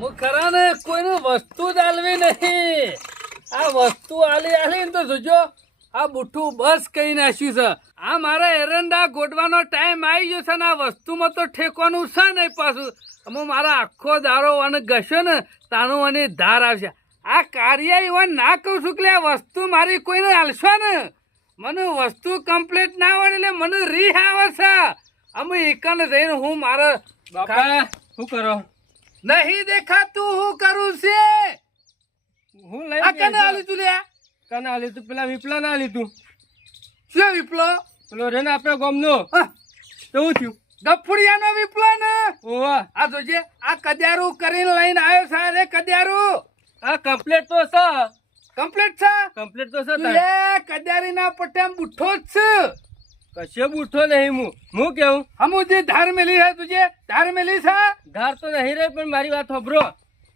હું ખરા ને કોઈનું વસ્તુ જ આલવી નહીં. આ વસ્તુ આલી ને તો જોજો આ બુઠ્ઠું બસ કઈ નાખ્યું છે. આ મારા એરંડા ગોડવાનો ટાઈમ આવી ગયો છે ને આ વસ્તુમાં તો ઠેકવાનું છે નહીં પાછું. હું મારા આખો દારો અને ઘસ્યો ને તાનું અને ધાર આવશે. આ કાર્ય એવા ના કહું છું કે આ વસ્તુ મારી કોઈને હાલશો ને મને વસ્તુ કમ્પ્લીટ ના હોય એટલે મને રી આવે છે. અમે એકને જઈને હું મારા બાપા શું કરો? નહીં દેખાતું હું કરું છે. હું લઈ આ કને આલી તું લે? કને આલી તું? પેલા વિપલા ના આલી તું? શું વિપ્લો? પેલો રે ને આપણા ગામનો. કેવું થયું? ગફુડિયાનો વિપ્લો ને? ઓવા આ જોજે આ કદ્યારું કરીને લઈને આવ્યો છે. રે કદ્યારું આ કમ્પ્લીટ તો છે. કમ્પ્લીટ છે? કમ્પ્લીટ તો છે. તું એ કદ્યારીના પટેમ બુઠ્ઠો જ છે. કશે બુઠ્ઠો નહીં. હું કેવું હમુ જે ધાર મેલી છે તુજે ધાર મેલી છે. ધાર તો નહીં રહી પણ મારી વાત સાંભળો.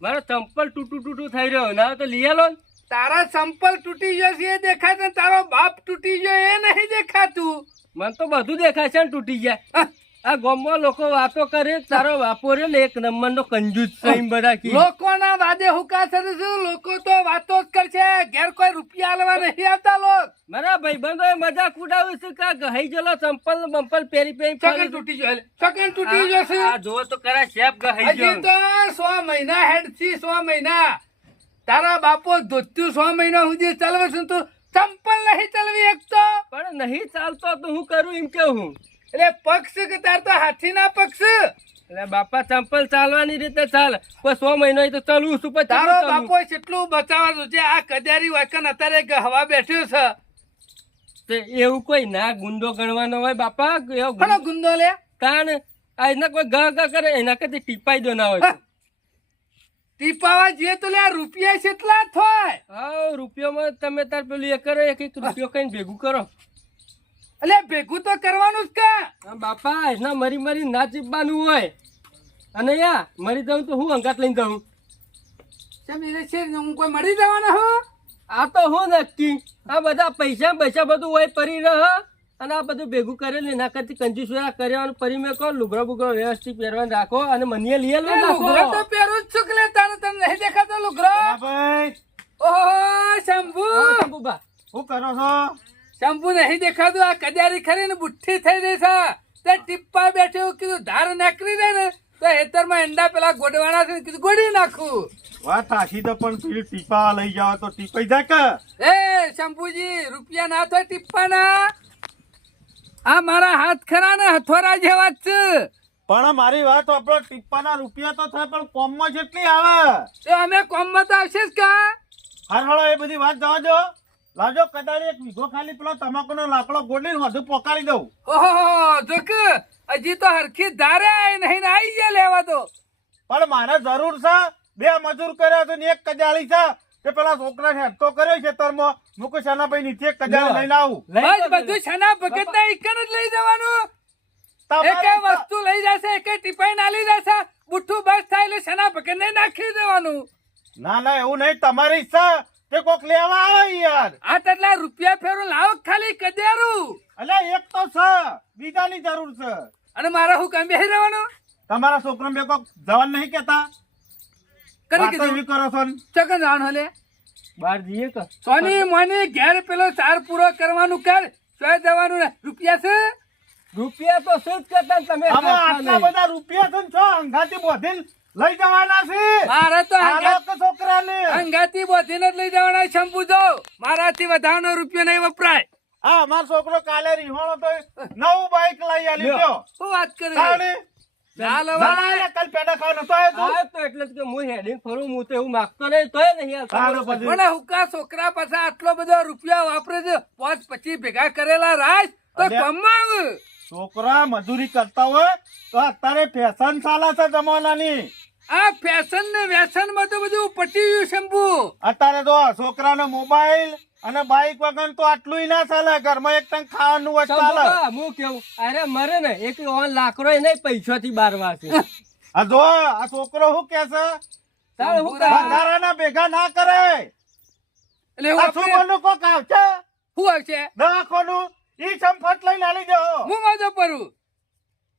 મારો ચંપલ તૂટું થઈ રહ્યો ના તો લઈ આલો ને. તારા સંપલ તૂટી ગયો છે એ દેખાય છે. તારો બાપ તૂટી ગયો એ નહીં દેખાતું. મને તો બધું દેખાય છે ને તૂટી જાય. આ ગામમાં લોકો વાતો કરે તારો બાપો રે ને એક નંબર નો કંજૂસ છે એમ બધા કી. લોકોના વાદે હુકા છે. લોકો તો વાતો જ કરશે. ઘેર કોઈ રૂપિયા આલવા નહીં આવતા લોક. મારા ભાઈબંધો મજાક ઉડાવે છે કે ગઈ ગયેલો ચંપલ બંપલ પહેરી સેકન્ડ તૂટી ગયો. સેકન્ડ તૂટી ગયો છે. આ જોવો તો કરા શેપ ગઈ હજી ગયો. તો 100 મહિના હેડ થી 100 મહિના તારા બાપો ધોત્યું 100 મહિના સુધી ચાલવે છે તું ચંપલ નહીં ચાલવી એક તો. પણ નહીં ચાલતો તો હું કરું એમ કેવું. એટલે પક્ષ કે તાર તો હાથી ના પક્ષ. એટલે બાપા ચંપલ ચાલવાની રીતે ચાલ પણ 100 મહિનો તો ચાલવું છું. તારો બાપો કેટલું બચાવવાનું છે. આ કદ્યારી વાકન અત્યારે હવા બેઠ્યો છે. એવું કોઈ ના ગુંડો ગણવાનો હોય બાપા. એવો ઘણો ગુંદો લે. તાણ આ એના કોઈ ગા કરે એના કરતી ટીપાઈ દો ના હોય. ટીપાવા જઈએ તો લે આ રૂપિયા કેટલા થાય. હા રૂપિયામાં તમે તાર પેલું એ કરો એક રૂપિયો કઈ ભેગું કરો. એટલે ભેગું તો કરવાનું જ કા બાપા એના મરી ના ચીપવાનું હોય. અને યા મરી જાઉં તો હું અંગાત લઈને જાઉં. હું કોઈ મળી જવાના હો. આ તો હું નક્કી આ બધા પૈસા બધું હોય પરી રહ અને આ બધું ભેગું કરેલું એના કરતી કંજૂસ કર્યાનું પરી મેં કહો લુગડો બુગડો વ્યવસ્થિત પહેરવાનું રાખો અને મને લઈ લુગડો તો પહેરું જ છું કે તને નહીં દેખાતો લુગડો. ઓહો શંભુ બા શું કરો છો? શંભુ નહીં દેખાતું. આ કજારી ખરી ને બુઠ્ઠી થઈ રહી છે. તે ટીપ્પા બેઠે કીધું ધાર નાખી દે ને તો હેતરમાં એંડા પેલા ગોડવાના છે કીધું ગોડી નાખું. વાત સાચી તો પણ પેલી ટીપા લઈ જાવ તો ટીપાઈ જાય કે? એ શંભુજી રૂપિયા ના થાય ટીપ્પાના. આ મારા હાથ ખરા ને હથોરા જેવા જ છે. પણ મારી વાત આપણો ટીપાના રૂપિયા તો થાય પણ કોમમાં જેટલી આવે. તો અમે કોમમાં તો આવશે જ કા. હારો એ બધી વાત જવા દો. લાજો કદાચ એક વીઘો ખાલી પેલો તમાકુનો લાકડો ગોડીને વધુ પોકાડી દઉં. ઓહો જો કે હજી તો હરખી ધારે નહીં ને આવી જાય લેવા તો. પણ મારે જરૂર છે. 2 મજૂર કર્યા છે ને એક કજાળી છે. તે પેલા છોકરા ને હેઠતો કર્યો છે તરમાં મુકો શાનાભાઈ નીચે એક કજાળી લઈને આવું. બસ બધું છના ભગત ના એક જ લઈ જવાનું. એકે વસ્તુ લઈ જશે એકે ટીપાઈ ના લઈ જશે. બુઠ્ઠું બસ થાય એટલે છના ભગત ને નાખી દેવાનું. ના એવું નહીં તમારી ઈચ્છા તે કોક લેવા આવે યાર. આ તેટલા રૂપિયા ફેરો લાવો ખાલી કદ્યારું. એટલે એક તો છે બીજાની જરૂર છે. અને મારા હું કામ બેહી રહેવાનું. તમારા છોકરા બે કોક જવાન નહીં કેતા કરી વાતો કીધું એવી કરો છો ને. ચકન જાણ હલે બહાર જઈએ કે સોની મોની ઘેર પેલો ચાર પૂરો કરવાનું કર. ચોય જવાનું ને રૂપિયા છે. રૂપિયા તો શું જ કરતા તમે આમાં આટલા બધા રૂપિયા છે ને છો અંગાથી બોધીને લઈ જવાના છે. મારે તો આલો કે છોકરાને અંગાતી બોધીને જ લઈ જવાના. શંભુ જો મારાથી વધારનો રૂપિયો નહીં વપરાય. હા મારો છોકરો કાલે રીહોણો તો નવું બાઈક લઈ આલી ગયો. શું વાત કરે તાણે ચાલ ના કાલ પેડા ખાવાનો તો એ તું. હા તો એટલે જ કે હું હેડીને ફરું હું તો એવું માગતો નહીં તોય નહીં તાણે આવતો. પછી મને હુકા છોકરા પાસે આટલો બધો રૂપિયા વાપરે છે. 5-25 ભેગા કરેલા રાજ તો અલ્યા. કમાવ. છોકરા મજૂરી કરતા હોય તો અત્યારે ફેશન ચાલે છે જમાનાની. આ ફેશન ને વ્યસન માં તો બધું પટી ગયું શંભુ. અત્યારે તો છોકરાનો મોબાઈલ અને બાઈક વગર તો આટલું ના ચાલે. ઘરમાં એક ટંક ખાવાનું હોય ચાલે. હું કેવું અરે મરે ને એક લાકડો નહીં પૈસાથી બારવા છે. આ જો આ છોકરો શું કે છે તારે હું કરું? વધારાના ભેગા ના કરે. એટલે હું આ શું બોલું કોક આવશે શું આવશે દવાખાનું ઈ સંફટ લઈને આલી જાઓ. હું વાંધો પરું.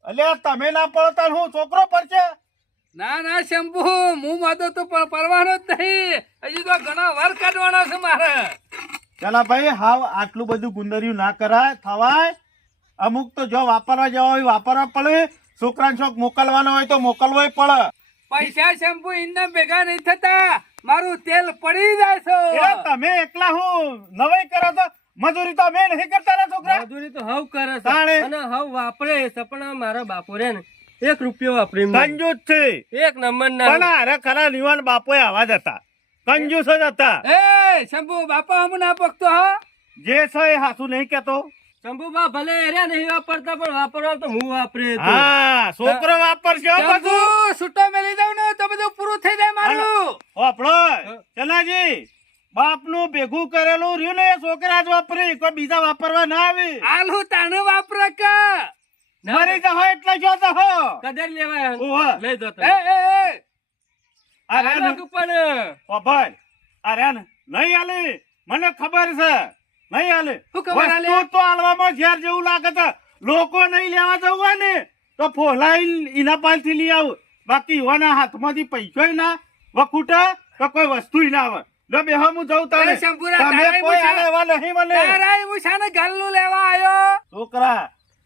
એટલે તમે ના પડતા હું છોકરો પડશે. ના શંભુ હું માતો તો પરવાનો જ નહીં, હજી તો ઘણો વાર કાઢવાનો છે મારે. ચાલા ભાઈ હાવ આટલું બધું ગુંદરિયું ના કરાય થવાય. અમુક તો જો વાપરવા જવા હોય વાપરવા પડે, છોકરાને શોખ મોકલવાનો હોય તો મોકલવો પડે. પૈસા શેમ્પુ ઇન્ના ભેગા નહીં થતા, મારું તેલ પડી જાય છે. એ તમે એકલા હું નવાઈ કરો તો મજૂરી તો અમે નહીં કરતા ને છોકરા. મજૂરી તો હવ કરે છે તાણે. અને હવ વાપરે છે, પણ આ મારા બાપો રે ને 1 રૂપિયો વાપરી કંજૂસ છે એક નંબર પણ ના અરે ખરા નિવાન બાપોએ આવા જ હતા, કંજૂસ જ હતા. એ શંભુ બાપા હમ ના પકતો હા. જે છે એ હાથું નહીં કેતો. શંભુબા ભલે એર્યા નહીં વાપરતા, પણ વાપરવા તો હું વાપરે તો. હા છોકરો વાપરશે હો બધું. શંભુ છૂટો મેલી દઉં ને તો બધું પૂરું થઈ જાય મારું. આપણો ચલાજી બાપનું ભેગું કરેલું રહ્યું ને એ છોકરા જ વાપરી, કોઈ બીજા વાપરવા ના આવી. આલુ તાને વાપરે કે મરી જહો એટલે જો જહો. કદર લેવાય ઓહો. લઈ દો એ તમે. આ રહ્યા ને, આલુ પણ ઓ ભાઈ આ રહ્યા ને, નહીં આલી મને ખબર છે નહીં આલે. શું ખબર આલે? વસ્તુ તો આલવામાં ઝેર જેવું લાગે છે. લોકો નહીં લેવા જવું હોય ને તો ફોલાઈ એના પાસેથી લઈ આવું, બાકી એવાના હાથમાંથી પૈસો ના વખૂટે તો કોઈ વસ્તુ ના આવે. લો બેહો હું જઉં તારે. અરે શંભુરા, તમે તારે કોઈ પૂછા- આલે એવા નહીં મને. તારાય મુસાને ગાલનું લેવા આયો. છોકરા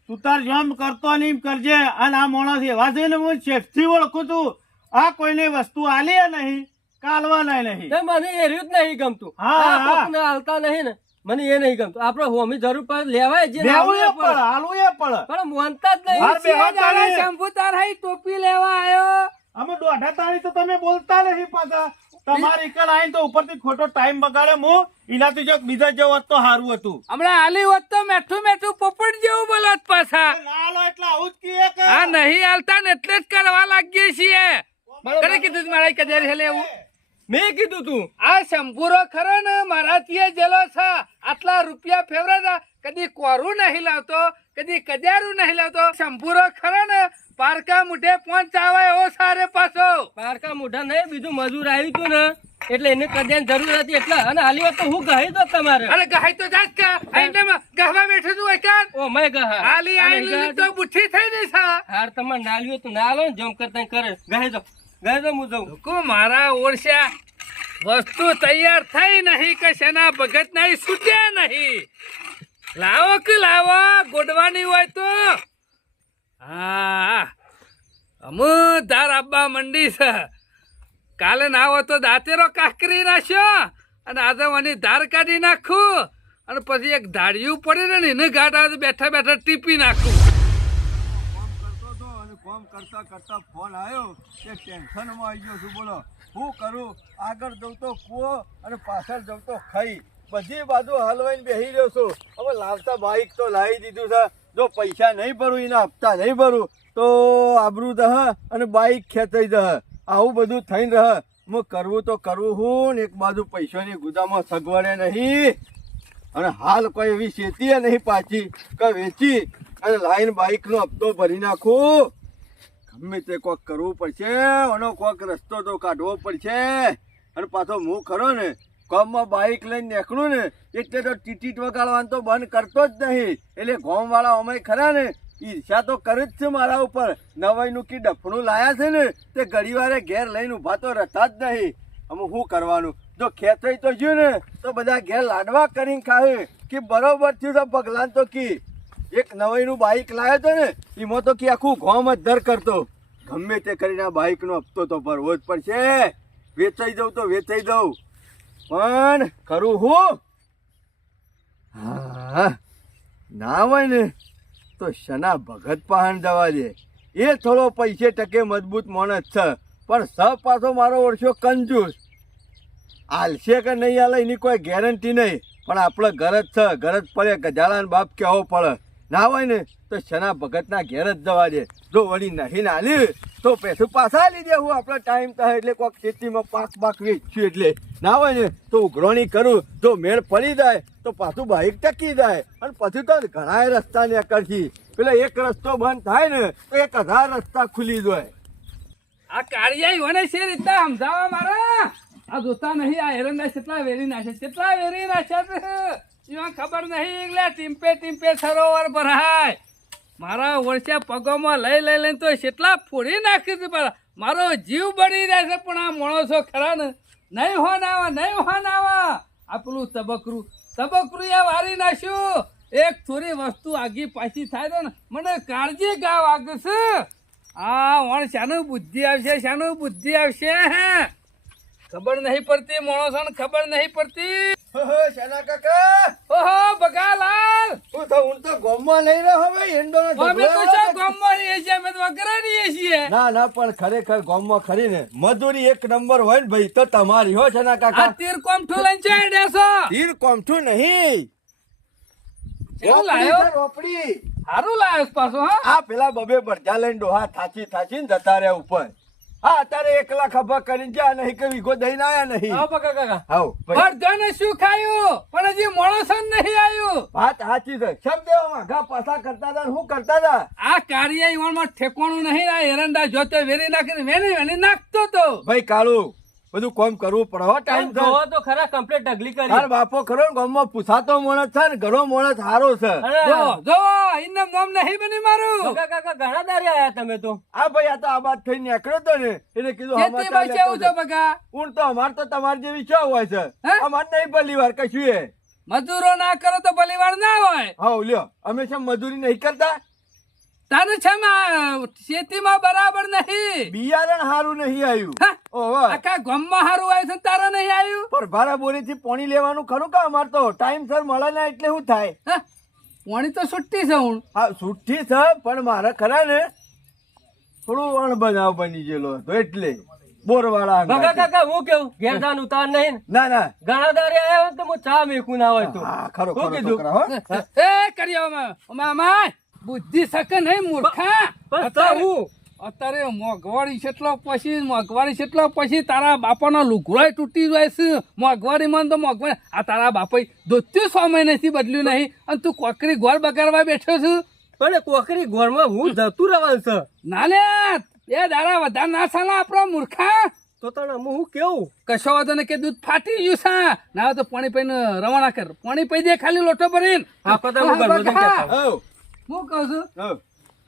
તું તાર જેમ કરતો નહીં એમ કરજે. અને આ માણસ એવા છે ને હું શેઠથી ઓળખું છું, આ કોઈને વસ્તુ આલી નહીં કાલવાના નહીં. તે મને એ રહ્યું જ નહીં ગમતું. હા, આ હા. કોકને હાલતા નહીં ને, મને એ નહીં ગમતું. આપણે હોમી જરૂર પડે લેવાય જે ના લેવું એ લેવું પડે પડે. હાલવું એ પડે. પણ માનતા જ બાર નહીં. બે હાથ દાડા તાળી. શંભુ તારાય ટોપી લેવા આયો. અમે દોઢા તાળી તો તમે બોલતા નહીં પાછા. તમારી કલ આઈને તો ઉપરથી ખોટો ટાઈમ બગાડે. હું એનાથી જો બીજા જેવું હોત તો સારું હતું. હમણાં આલી હોત તો મેઠું મેઠું પોપટ જેવું બોલત પાછા. ના લો એટલે આવું જ કીએ કે. આ નહીં હાલતા ને એટલે જ કરવા લાગીએ છીએ. તને કીધું તું મારા કદર હેલે એવું. મેં કીધું તું આ શંભુરો ખરો ને મારાથી જેલો છે. આટલા રૂપિયા ફેવરા કદી કોરું નહીં લાવતો, કદી કજારું નહીં લાવતો. શંભુરો ખરો ને પારકા મુઠે પહોંચાવે એવો સારે પાછો. પારકા મોઢા નહીં, બીજું મજૂર આવ્યું તું ને એટલે એને કદ્યાની જરૂર હતી એટલે. અને હાલી વાત તો હું કહી દો તમારે. અરે ગહાઈ તો જાત કા આઈને ગહવા બેઠો છું એકાદ. ઓ મેં કહા આલી આલી તો બુઠ્ઠી થઈ ગઈ છે. હાર તમારે નાલ્યો તો ના લો ને, જેમ કરતા કરે ગહે જો હું જઉં. કો મારા ઓરસ્યા વસ્તુ તૈયાર થઈ નહીં કે શેના ભગત નહીં છૂટ્યા નહીં. લાવો કે લાવો ગોડવાની હોય તો. હા અમુ ધાર આબા મંડી છે. કાલે ના હોય તો દાંતેરો કાકરી નાખ્યો અને આજે મને ધાર કાઢી નાખું અને પછી એક ધાડિયું પડી ને એને ગાઢા બેઠા બેઠા ટીપી નાખું. કામ કરતો હતો અને કામ કરતા કરતા ફોન આવ્યો કે ટેન્શનમાં આવી ગયો છું. બોલો શું કરું? આગળ જઉં તો કૂવો અને પાછળ જઉં તો ખાઈ, બધી બાજુ હલવાઈને બેસી રહ્યો છું. હવે લાવતા બાઈક તો લાવી દીધું છે. જો પૈસા નહીં ભરું, એના હપ્તા નહીં ભરું તો આબરૂ દહ અને બાઈક ખેંચાઈ દહ. આવું બધું થઈને રહે. હું કરવું તો કરવું હું ને એક બાજુ પૈસાની ગુદામાં સગવડે નહીં અને હાલ કોઈ એવી શેતીએ નહીં પાછી કે વેચી અને લાઈન બાઈકનો હપ્તો ભરી નાખું. ગમે તે કોક કરવું પડશે, એનો કોક રસ્તો તો કાઢવો પડશે. અને પાછો હું ખરો ને ગામમાં બાઈક લઈને નીકળું ને એટલે તો ટીટીટ વગાડવાનું તો બંધ કરતો જ નહીં. એટલે ગામવાળા અમે ખરા ને ઈર્ષા તો કરે જ છે મારા ઉપર. નવાઈનું કી ડફણું લાયા છે ને તે ઘડીવારે ઘેર લઈને ઊભા તો રહેતા જ નહીં. અમે શું કરવાનું? જો ખેંચાઈ તો જ્યું ને તો બધા ઘેર લાડવા કરીને ખાવે કે બરોબર થયું તો પગલાં તો કી એક નવાઈનું બાઈક લાવ્યો હતો ને એમાં તો કે આખું ગામ જ દર કરતો. ગમે તે કરીને આ બાઈકનો હપ્તો તો ભરવો જ પડશે. વેચાઈ દઉં તો વેચાઈ દઉં, પણ ખરું હું હા ના હોય ને તો શના ભગત પાહણ જવા દે. એ થોડો પૈસે ટકે મજબૂત માણસ છે, પણ સ પાછો મારો ઓળખ્યો કંજૂસ. હાલશે કે નહીં હાલે એની કોઈ ગેરંટી નહીં, પણ આપણે ઘર જ છે. ઘર જ પડે ગજાળાને બાપ કહેવો પડે. ના હોય ને તો શના ભગતના ઘેર જ જવા દે. જો વળી નહીં નાલી તો પૈસું પાછા લઈ દેવું. આપણે ટાઈમ થાય એટલે કોઈક ખેતીમાં પાક વેચશું એટલે. ના હોય ને તો ઉઘરાણી કરું. જો મેળ પડી જાય તો પાછું બાઈક ટકી જાય અને પછી તો ઘણા રસ્તા નીકળશી. પેલા એક રસ્તો બંધ થાય ને તો 1000 રસ્તા ખુલી જાય. આ કાળિયા હોને છે રીતના સમજાવવા મારા. આ જોતા નહીં આ એરંડા કેટલા વેરી નાખે, કેટલા વેરી નાખ્યા છે એમાં ખબર નહીં. એટલે ટીમ્પે ટીમ્પે સરોવર ભરાય. મારા વર્ષે પગોમાં લઈને તો કેટલા ફોડી નાખી છે પણ મારો જીવ બળી જાય છે પણ આ માણસો ખરા ને નહીં હોન આવા આ પેલું તબકરું એ વારી નાખ્યું એક થોડી વસ્તુ આગી પાછી થાય તો ને મને કાળજી ગાવ આગળ છે આ વણ શાનું બુદ્ધિ આવશે હે ખબર નહીં પડતી માણસોને ખબર નહીં પડતી શેના કાકા ઓહો બગાલાલ હું તો ગામમાં નહીં રહ્યો ભાઈ ઈંડોનો અમે તો શું ગામમાં રહીએ છીએ અમે તો વગરા રહીએ છીએ ના પણ ખરેખર ગામમાં ખરી ને મજૂરી એક નંબર હોય ને ભાઈ તો તમારી હો શેના આ કાકા તીર કોમ ઠુલન છે ડેસો તીર કોમઠું નહીં શું લાયો રોપડી હારું લાયો પાછો હા આ પેલા બબે બરજા લઈને ડોહા થાચી ને જતા રહ્યા ઉપર હા અત્યારે 1 લાખ ખભા કરીને જ્યાં નહીં કે વીઘો દઈને આયા નહીં આવો બકા કાકા આવો ભાઈ બધાને શું ખાયું પણ હજી માણસ જ નહીં આવ્યું વાત સાચી છે શબ્દ વાઘા પાછા કરતા હતા ને શું કરતા હતા આ કાર્ય ઈવણમાં ઠેકોણું નહીં આ એરંડા જોતે વેરી નાખીને વેની નાખતો તો ભાઈ કાળુ બધું કામ કરવું પડે હો ટાઈમ જોવો તો ખરા કમ્પ્લીટ ઢગલી કરી તાર બાપો ખરો ને ગામમાં પૂછાતો માણસ છે ને ઘણો માણસ સારો છે જો એનું નામ નહીં બની મારું બકા કાકા ઘણા દારે આયા તમે તો આ ભાઈ આ તો આ બાદ થઈને નીકળ્યો તો ને એટલે કીધું ખેતીમાં કેવું છે બગા ઊંટ તો અમાર તો તમારી જેવી ચા હોય છે હે? અમાર નહીં ભલી વાર કશું એ મજૂરો ના કરો તો ભલીવાર ના હોય હા લ્યો અમે છે મજૂરી નહીં કરતા તને છે ખેતીમાં બરાબર નહીં બિયારણ હારું નહીં આવ્યું હા? ઓહો આખા ગામમાં હારું આવ્યું છે તારા નહીં આવ્યું પર ભારા બોરી થી પાણી લેવાનું ખરું કે અમાર તો ટાઈમ સર મળે ને એટલે શું થાય હા? પાણી તો છૂટી છે હું હા સુઠ્ઠી છે પણ મારે ખરા ને થોડું વણ બનાવ બની ગયેલો હતો એટલે બોરવાળા બકા અંગાતે. કાકા હું કેવું ઘેર જાન ઉતાર નહીં ને. ના ના ઘણા દારે આયા હોય તો હું ચા મેકું ના હોય તો હા ખરો શું ખરો કીધું? છોકરા હો એ કર્યો મામા બુદ્ધિ સકે નહીં મૂર્ખા બસ તો હું અત્યારે મોંઘવારી છેટલો પછી તારા બાપાનો લુગડોય તૂટી જાય છે મોંઘવારીમાં તો મોંઘવારી આ તારા બાપા ધોત્યું 6 મહિનાથી બદલ્યું નહીં અને તું કોકરી ગોળ બગાડવા બેઠો છું પણ કોકરી ઘરમાં હું જતું રહેવાનું છે ના લે એ દાડા વધારે ના સાલા આપણા મૂર્ખા તો તને હું કેવું કશો વાંધો ને કે દૂધ ફાટી ગયું છે ના હોય તો પાણી પીને રવાના કર પાણી પી દે ખાલી લોટો ભરીને હા, તો તમે ઘરમાં જઈને કહેતા હો હું કહું છું હો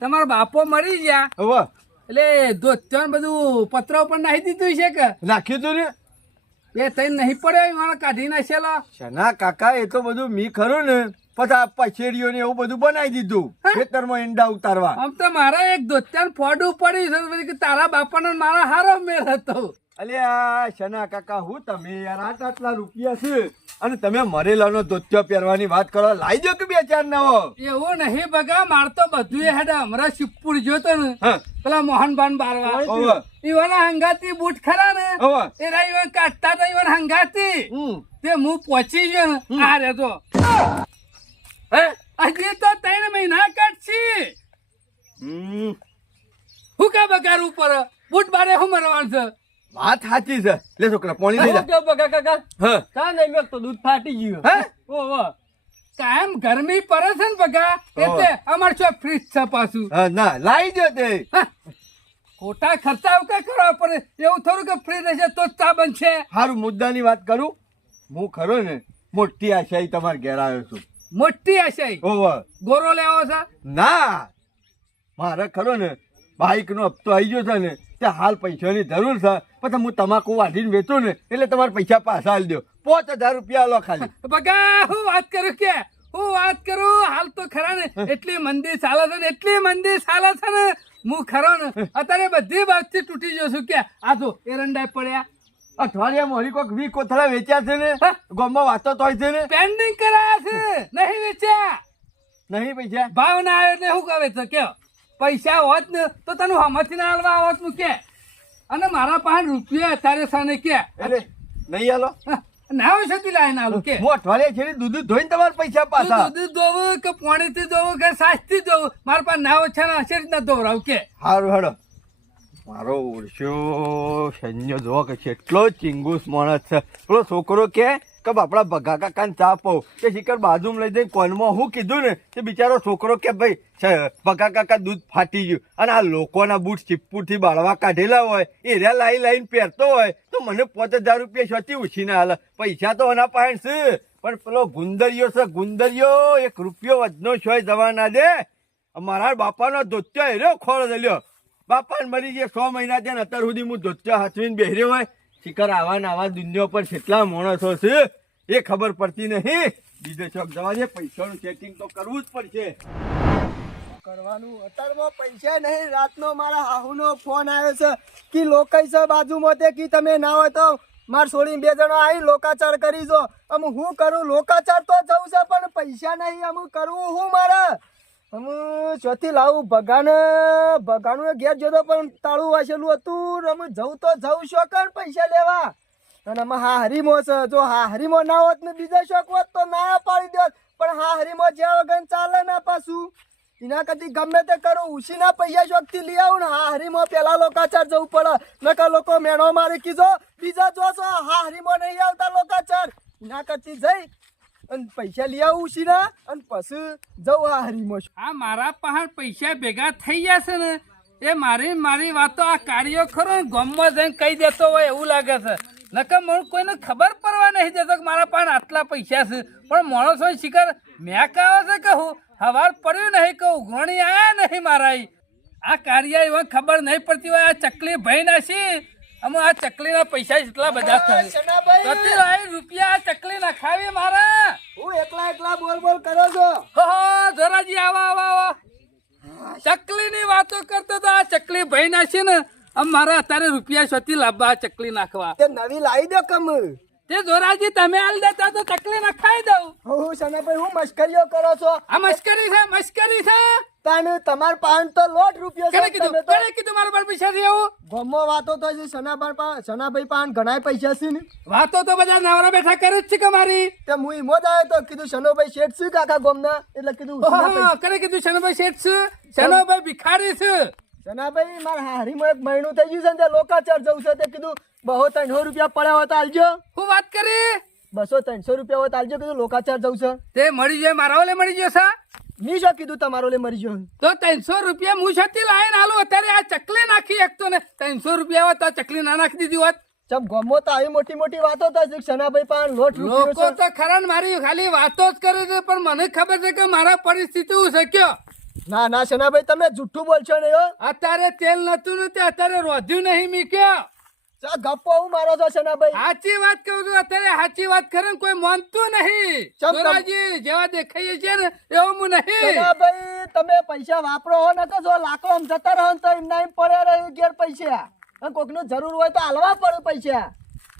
તમારા બાપો મરી ગયા હવે એટલે ધોત્યો ને બધું પત્ર ઉપર નાખી દીધું છે કે નાખ્યું તું ને એ તઈ નહીં પડ્યો મારે કાઢી નાખેલો શના કાકા એ તો બધું મી ખરું ને પછી આ પછેડીઓ ને એવું બધું બનાવી દીધું ખેતરમાં ઈંડા ઉતારવા આમ તો મારા એક ધોત્યાન ફોડું પડ્યું છે પછી કે તારા બાપાનો ને મારા હારો મેળ હતો અલે આ શના કાકા હું તમે યાર આટલા રૂપિયા છે અને તમે મરેલાનો ધોતિયો પહેરવાની વાત કરો લાવી દો કે 2-4 નવો એવું નહીં બગા માર તો બધું એ હેડા હમણાં શિવપુર જોતો ને હા પેલા મોહનબાન બારવા હવે ઈવાના હંગાતી બૂટ ખરા ને હવે એ ઈવન કાઢતા તો ઈવન હંગાતી તે હું પહોંચી ગયો ને આ રે તો હે હજી તો 3 મહિના કાઢશી હું કા બગાર ઉપર બૂટ બારે હું મરવાનું છે વાત સાચી છે લે છોકરા પાણી લઈ હું જા કેવું બકા કાકા હા ચા નહીં મેકતો દૂધ ફાટી ગયું હે ઓહો કાયમ ગરમી પડે છે ને બગા એટલે અમાર શું ફ્રીજ છે પાછું હા ના લાવી દો તે હા. ખોટા ખર્ચા એવું કઈ કરવા પડે એવું થોડું કે ફ્રી રહેશે તો જ ચા બનશે સારું મુદ્દાની વાત કરું હું ખરો ને મોટી આશાઈ તમારે ઘેર આવ્યો છું મોટી આશાઈ ઓવર ગોરો લેવો છે ના મારે ખરો ને બાઈક નો હપ્તો આવી ગયો છે ને તે હાલ પૈસાની જરૂર છે પછી હું તમાકુ વાઢીને વેચું ને એટલે તમારે પૈસા પાછા આલી દો 5000 રૂપિયા લો ખાલી બગા હું વાત કરું હાલ તો ખરા ને એટલી મંદી ચાલે છે ને હું ખરો ને અત્યારે બધી બાજુથી તૂટી જયો છું કે આ જો એરંડા પડ્યા અઠવાડિયા મોરી કોક 20 કોથળા વેચ્યા છે ને હા? ગામમાં વાતો તો છે ને પેન્ડિંગ કરાયા છે નહીં વેચ્યા નહીં પૈસા ભાવ ના આવ્યો એટલે શું કહે છે કે પૈસા હોત ને તો તને હમથી ના હાલવા આવત નું કે અને મારા પાસે રૂપિયા અત્યારે સાને કે એટલે નહીં આલો ના હોય છતી લાય ના આલું કે હું અઠવાડિયા છેડી દૂધ ધોઈને તમારા પૈસા પાછા દૂધ દોવું કે પાણીથી દોવું કે સાસથી દોવું મારા પાસે ના હોય છે ને હશે રીતના દોવરાવું કે સારું હેડો મારો ઓળશો સૈન્ય જો કે કેટલો ચિંગુસ માણસ છે પેલો છોકરો કે બાપડા ભગા કાકાને ચા પાઉં કે શિખર બાજુમાં લઈ જઈને કોનમાં હું કીધું ને તે બિચારો છોકરો કે ભાઈ ભગા કાકા દૂધ ફાટી ગયું અને આ લોકોના બૂટ ચીપુરથી બાળવા કાઢેલા હોય એ રહ્યા લાઈને પહેરતો હોય તો મને 5000 રૂપિયા શોથી ઉછીને હાલે પૈસા તો એના પાસે છે પણ પેલો ગુંદરિયો છે ગુંદરિયો 1 રૂપિયો વધનો શોય જવા ના દે મારા બાપાનો ધોત્યો હેર્યો ખોળો દલ્યો. બાપાને મરી ગયા 6 મહિના થયા ને અત્યાર સુધી હું ધોત્યો હાથવીને બેહર્યો હોય. શિખર આવા ને આવા દુનિયા પર કેટલા માણસો છે એ ખબર પડતી નહીં. બીજો ચોક જવા દે, પૈસાનું સેટિંગ તો કરવું જ પડશે. કરવાનું અત્યારમાં પૈસા નહીં. રાતનો મારા હાહુનો ફોન આવ્યો છે કે લોકાઈ છે બાજુમાં તે કે તમે ના હોય તો માર છોડીને 2 જણા આવી લોકાચાર કરી જો. અમ હું કરું લોકાચાર તો જવું છે પણ પૈસા નહીં. અમ કરવું હું મારે ચોથી લાવું ભગાનું ઘેર જતો પણ તાળું વાંચેલું હતું. અમે જવું તો જવું શોખ પૈસા લેવા. અને અમે હા હરીમો છે. જો હા હરીમો ના હોત ને બીજા શોખ હોત તો ના પાડી દેત. પણ હા હરીમો જ્યાં વગર ચાલે ના પાછું. એના કરતી ગમે તે કરું ઉછીના પૈસા શોખથી લઈ આવું ને હા હરીમો પેલા લોકાચાર જવું પડે. નકર લોકો મેણો મારી કીધો બીજા જોશો હા હરીમો નહીં આવતા લોકાચાર. એના કરતી જઈ અને પૈસા લઈ આવું ઉછીના અને પછી જવું હા હરીમો. આ મારા પહાડ પૈસા ભેગા થઈ જશે ને એ મારી વાતો આ કાર્યો ખરો ને ગામમાં જઈને કહી દેતો હોય એવું લાગે છે. નકર મને કોઈને ખબર પડવા નહીં દેતો કે મારા પાસે આટલા પૈસા છે. પણ માણસો શિખર મેં કહો છે કહું હવાર પડ્યું નહીં કહું ઘોણી આયા નહીં મારા. આ કાર્ય એવા ખબર નહીં પડતી હોય. આ ચકલી ભાઈ નાસી અમે આ ચકલીના પૈસા જેટલા બધા થાય રૂપિયા આ ચકલી ના ખાવી મારા. હું એકલા બોલ કરો છો. ધોરાજી આવા ચકલી ની વાતો કરતો તો આ ચકલી ભાઈ નાસી ને આમ મારા અત્યારે રૂપિયા શોથી લાવવા ચકલી નાખવા. તે નવી લાવી દો કમ. તે ધોરાજી તમે આલ દેતા તો ચકલી નખાઈ દઉં. હું સનાભાઈ હું મશ્કરીઓ કરો છો. આ મસ્કરી છે. તાને તમાર પાન તો લોટ રૂપિયો કોને કીધું મારા પર પૈસા છે એવું? ગમો વાતો તો છે સનાભાઈ પાન ઘણાય પૈસા છે ને. વાતો તો બધા નવરા બેઠા કરે જ છે કે મારી. તે હું ઈમો જ આવ્યો તો કીધું સનોભાઈ શેઠ છે કાકા ગમના એટલે કીધું કરે કીધું શનોભાઈ શેઠ છે, શનોભાઈ ભિખારી છે. સનાભાઈ મારા હારીમાં 1 મહિનું થઈ ગયું છે ને લોકાચાર જવું છે. તે કીધું 200-300 રૂપિયા પડ્યા હોય તો આલજો. હું વાત કરી 200-300 રૂપિયા હોય તો આલજો. કીધું લોકાચાર જવું છે. તે મળી જાય મારા ઓલે મળી ગયો છે. ની શું કીધું તમારો લે મરી ગયો તો 300 રૂપિયા હું છતી લાઈન આલું. અત્યારે આ ચકલી નાખી એક તો ને 300 રૂપિયા હોત તો ચકલી ના નાખી દીધી હોત. ચમ ગમો તો આવી મોટી વાતો થાય સનાભાઈ પાન લોટ રૂપિયો લોકો તો ખરા મારી ખાલી વાતો જ કરે છે પણ મને ખબર છે કે મારા પરિસ્થિતિ હું શક્યો. ના સનાભાઈ તમે જુઠ્ઠું બોલશો નહીં હો. અત્યારે તેલ નતું ને તે અત્યારે રોધ્યું નહીં મીક્યો. ગપ્પો હું મારો છો સનાભાઈ. સાચી વાત કહું છું. અત્યારે સાચી વાત કરે ને કોઈ માનતું નહીં. ધોરાજી જેવા દેખાઈએ છે ને એવું હું નહીં. સનાભાઈ તમે પૈસા વાપરો હો ને તો જો લાકડો આમ જતા રહો ને તો એમના એમ પડ્યા રહે ઘેર પૈસા. અને કોકનું જરૂર હોય તો હાલવા પડે પૈસા.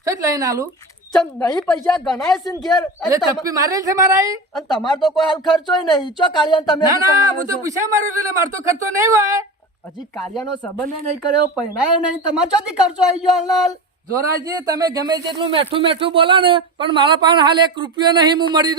શું લઈને આલું? ચમ નહીં પૈસા ગણાય છે ને ઘેર. એટલે થપ્પી મારેલ છે મારા. અને તમારે તો કોઈ હાલ ખર્ચો નહીં. ચો કાલિયા તમે ના હું તો પૈસા મારું છું એટલે મારો તો ખર્ચો નહીં હોય. હજી કાર્યનો સંબંધ નહીં કર્યો પહેણાય નહીં. તમારે ચોથી ખર્ચો આવી ગયો હાલ. જોરાજી તમે ગમે તેટલું મેઠું બોલો ને પણ મારા પાસે હાલ 1 રૂપિયો નહીં. હું મરી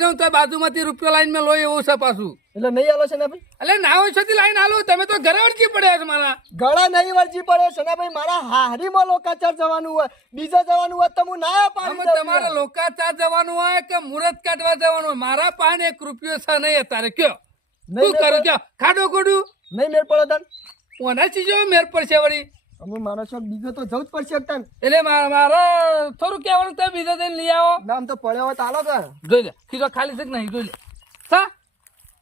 જાઉં તો બાજુમાંથી રૂપિયો લાઈન માં લો એવું છે પાછું. એટલે નહીં આલો છે ને ભાઈ. એટલે ના હોય છોથી લાઈન આલો. તમે તો ઘરે વળગી પડ્યા છો મારા. ગળા નહીં વળજી પડે સનાભાઈ. મારા હારીમાં લોકાચાર જવાનું હોય બીજા જવાનું હોય તો હું ના પાડી દઉં. તમારે લોકાચાર જવાનું હોય કે મુહૂર્ત કાઢવા જવાનું હોય મારા પાસે 1 રૂપિયો છે નહીં અત્યારે. કયો શું કરું? કયો ખાડો ખોડું નહીં મેળ પડે તન. કોના ચીજો મેર પડશે વળી? અમે મારો શોખ બીજો તો જવું જ પડશે તન. એટલે મારે થોડું કહેવાનું તમે બીજા જઈને લઈ આવો. નામ તો પડ્યો હોય તો હાલો કે જોઈ લે ખીચો ખાલી છે કે નહીં જોઈ લે. સા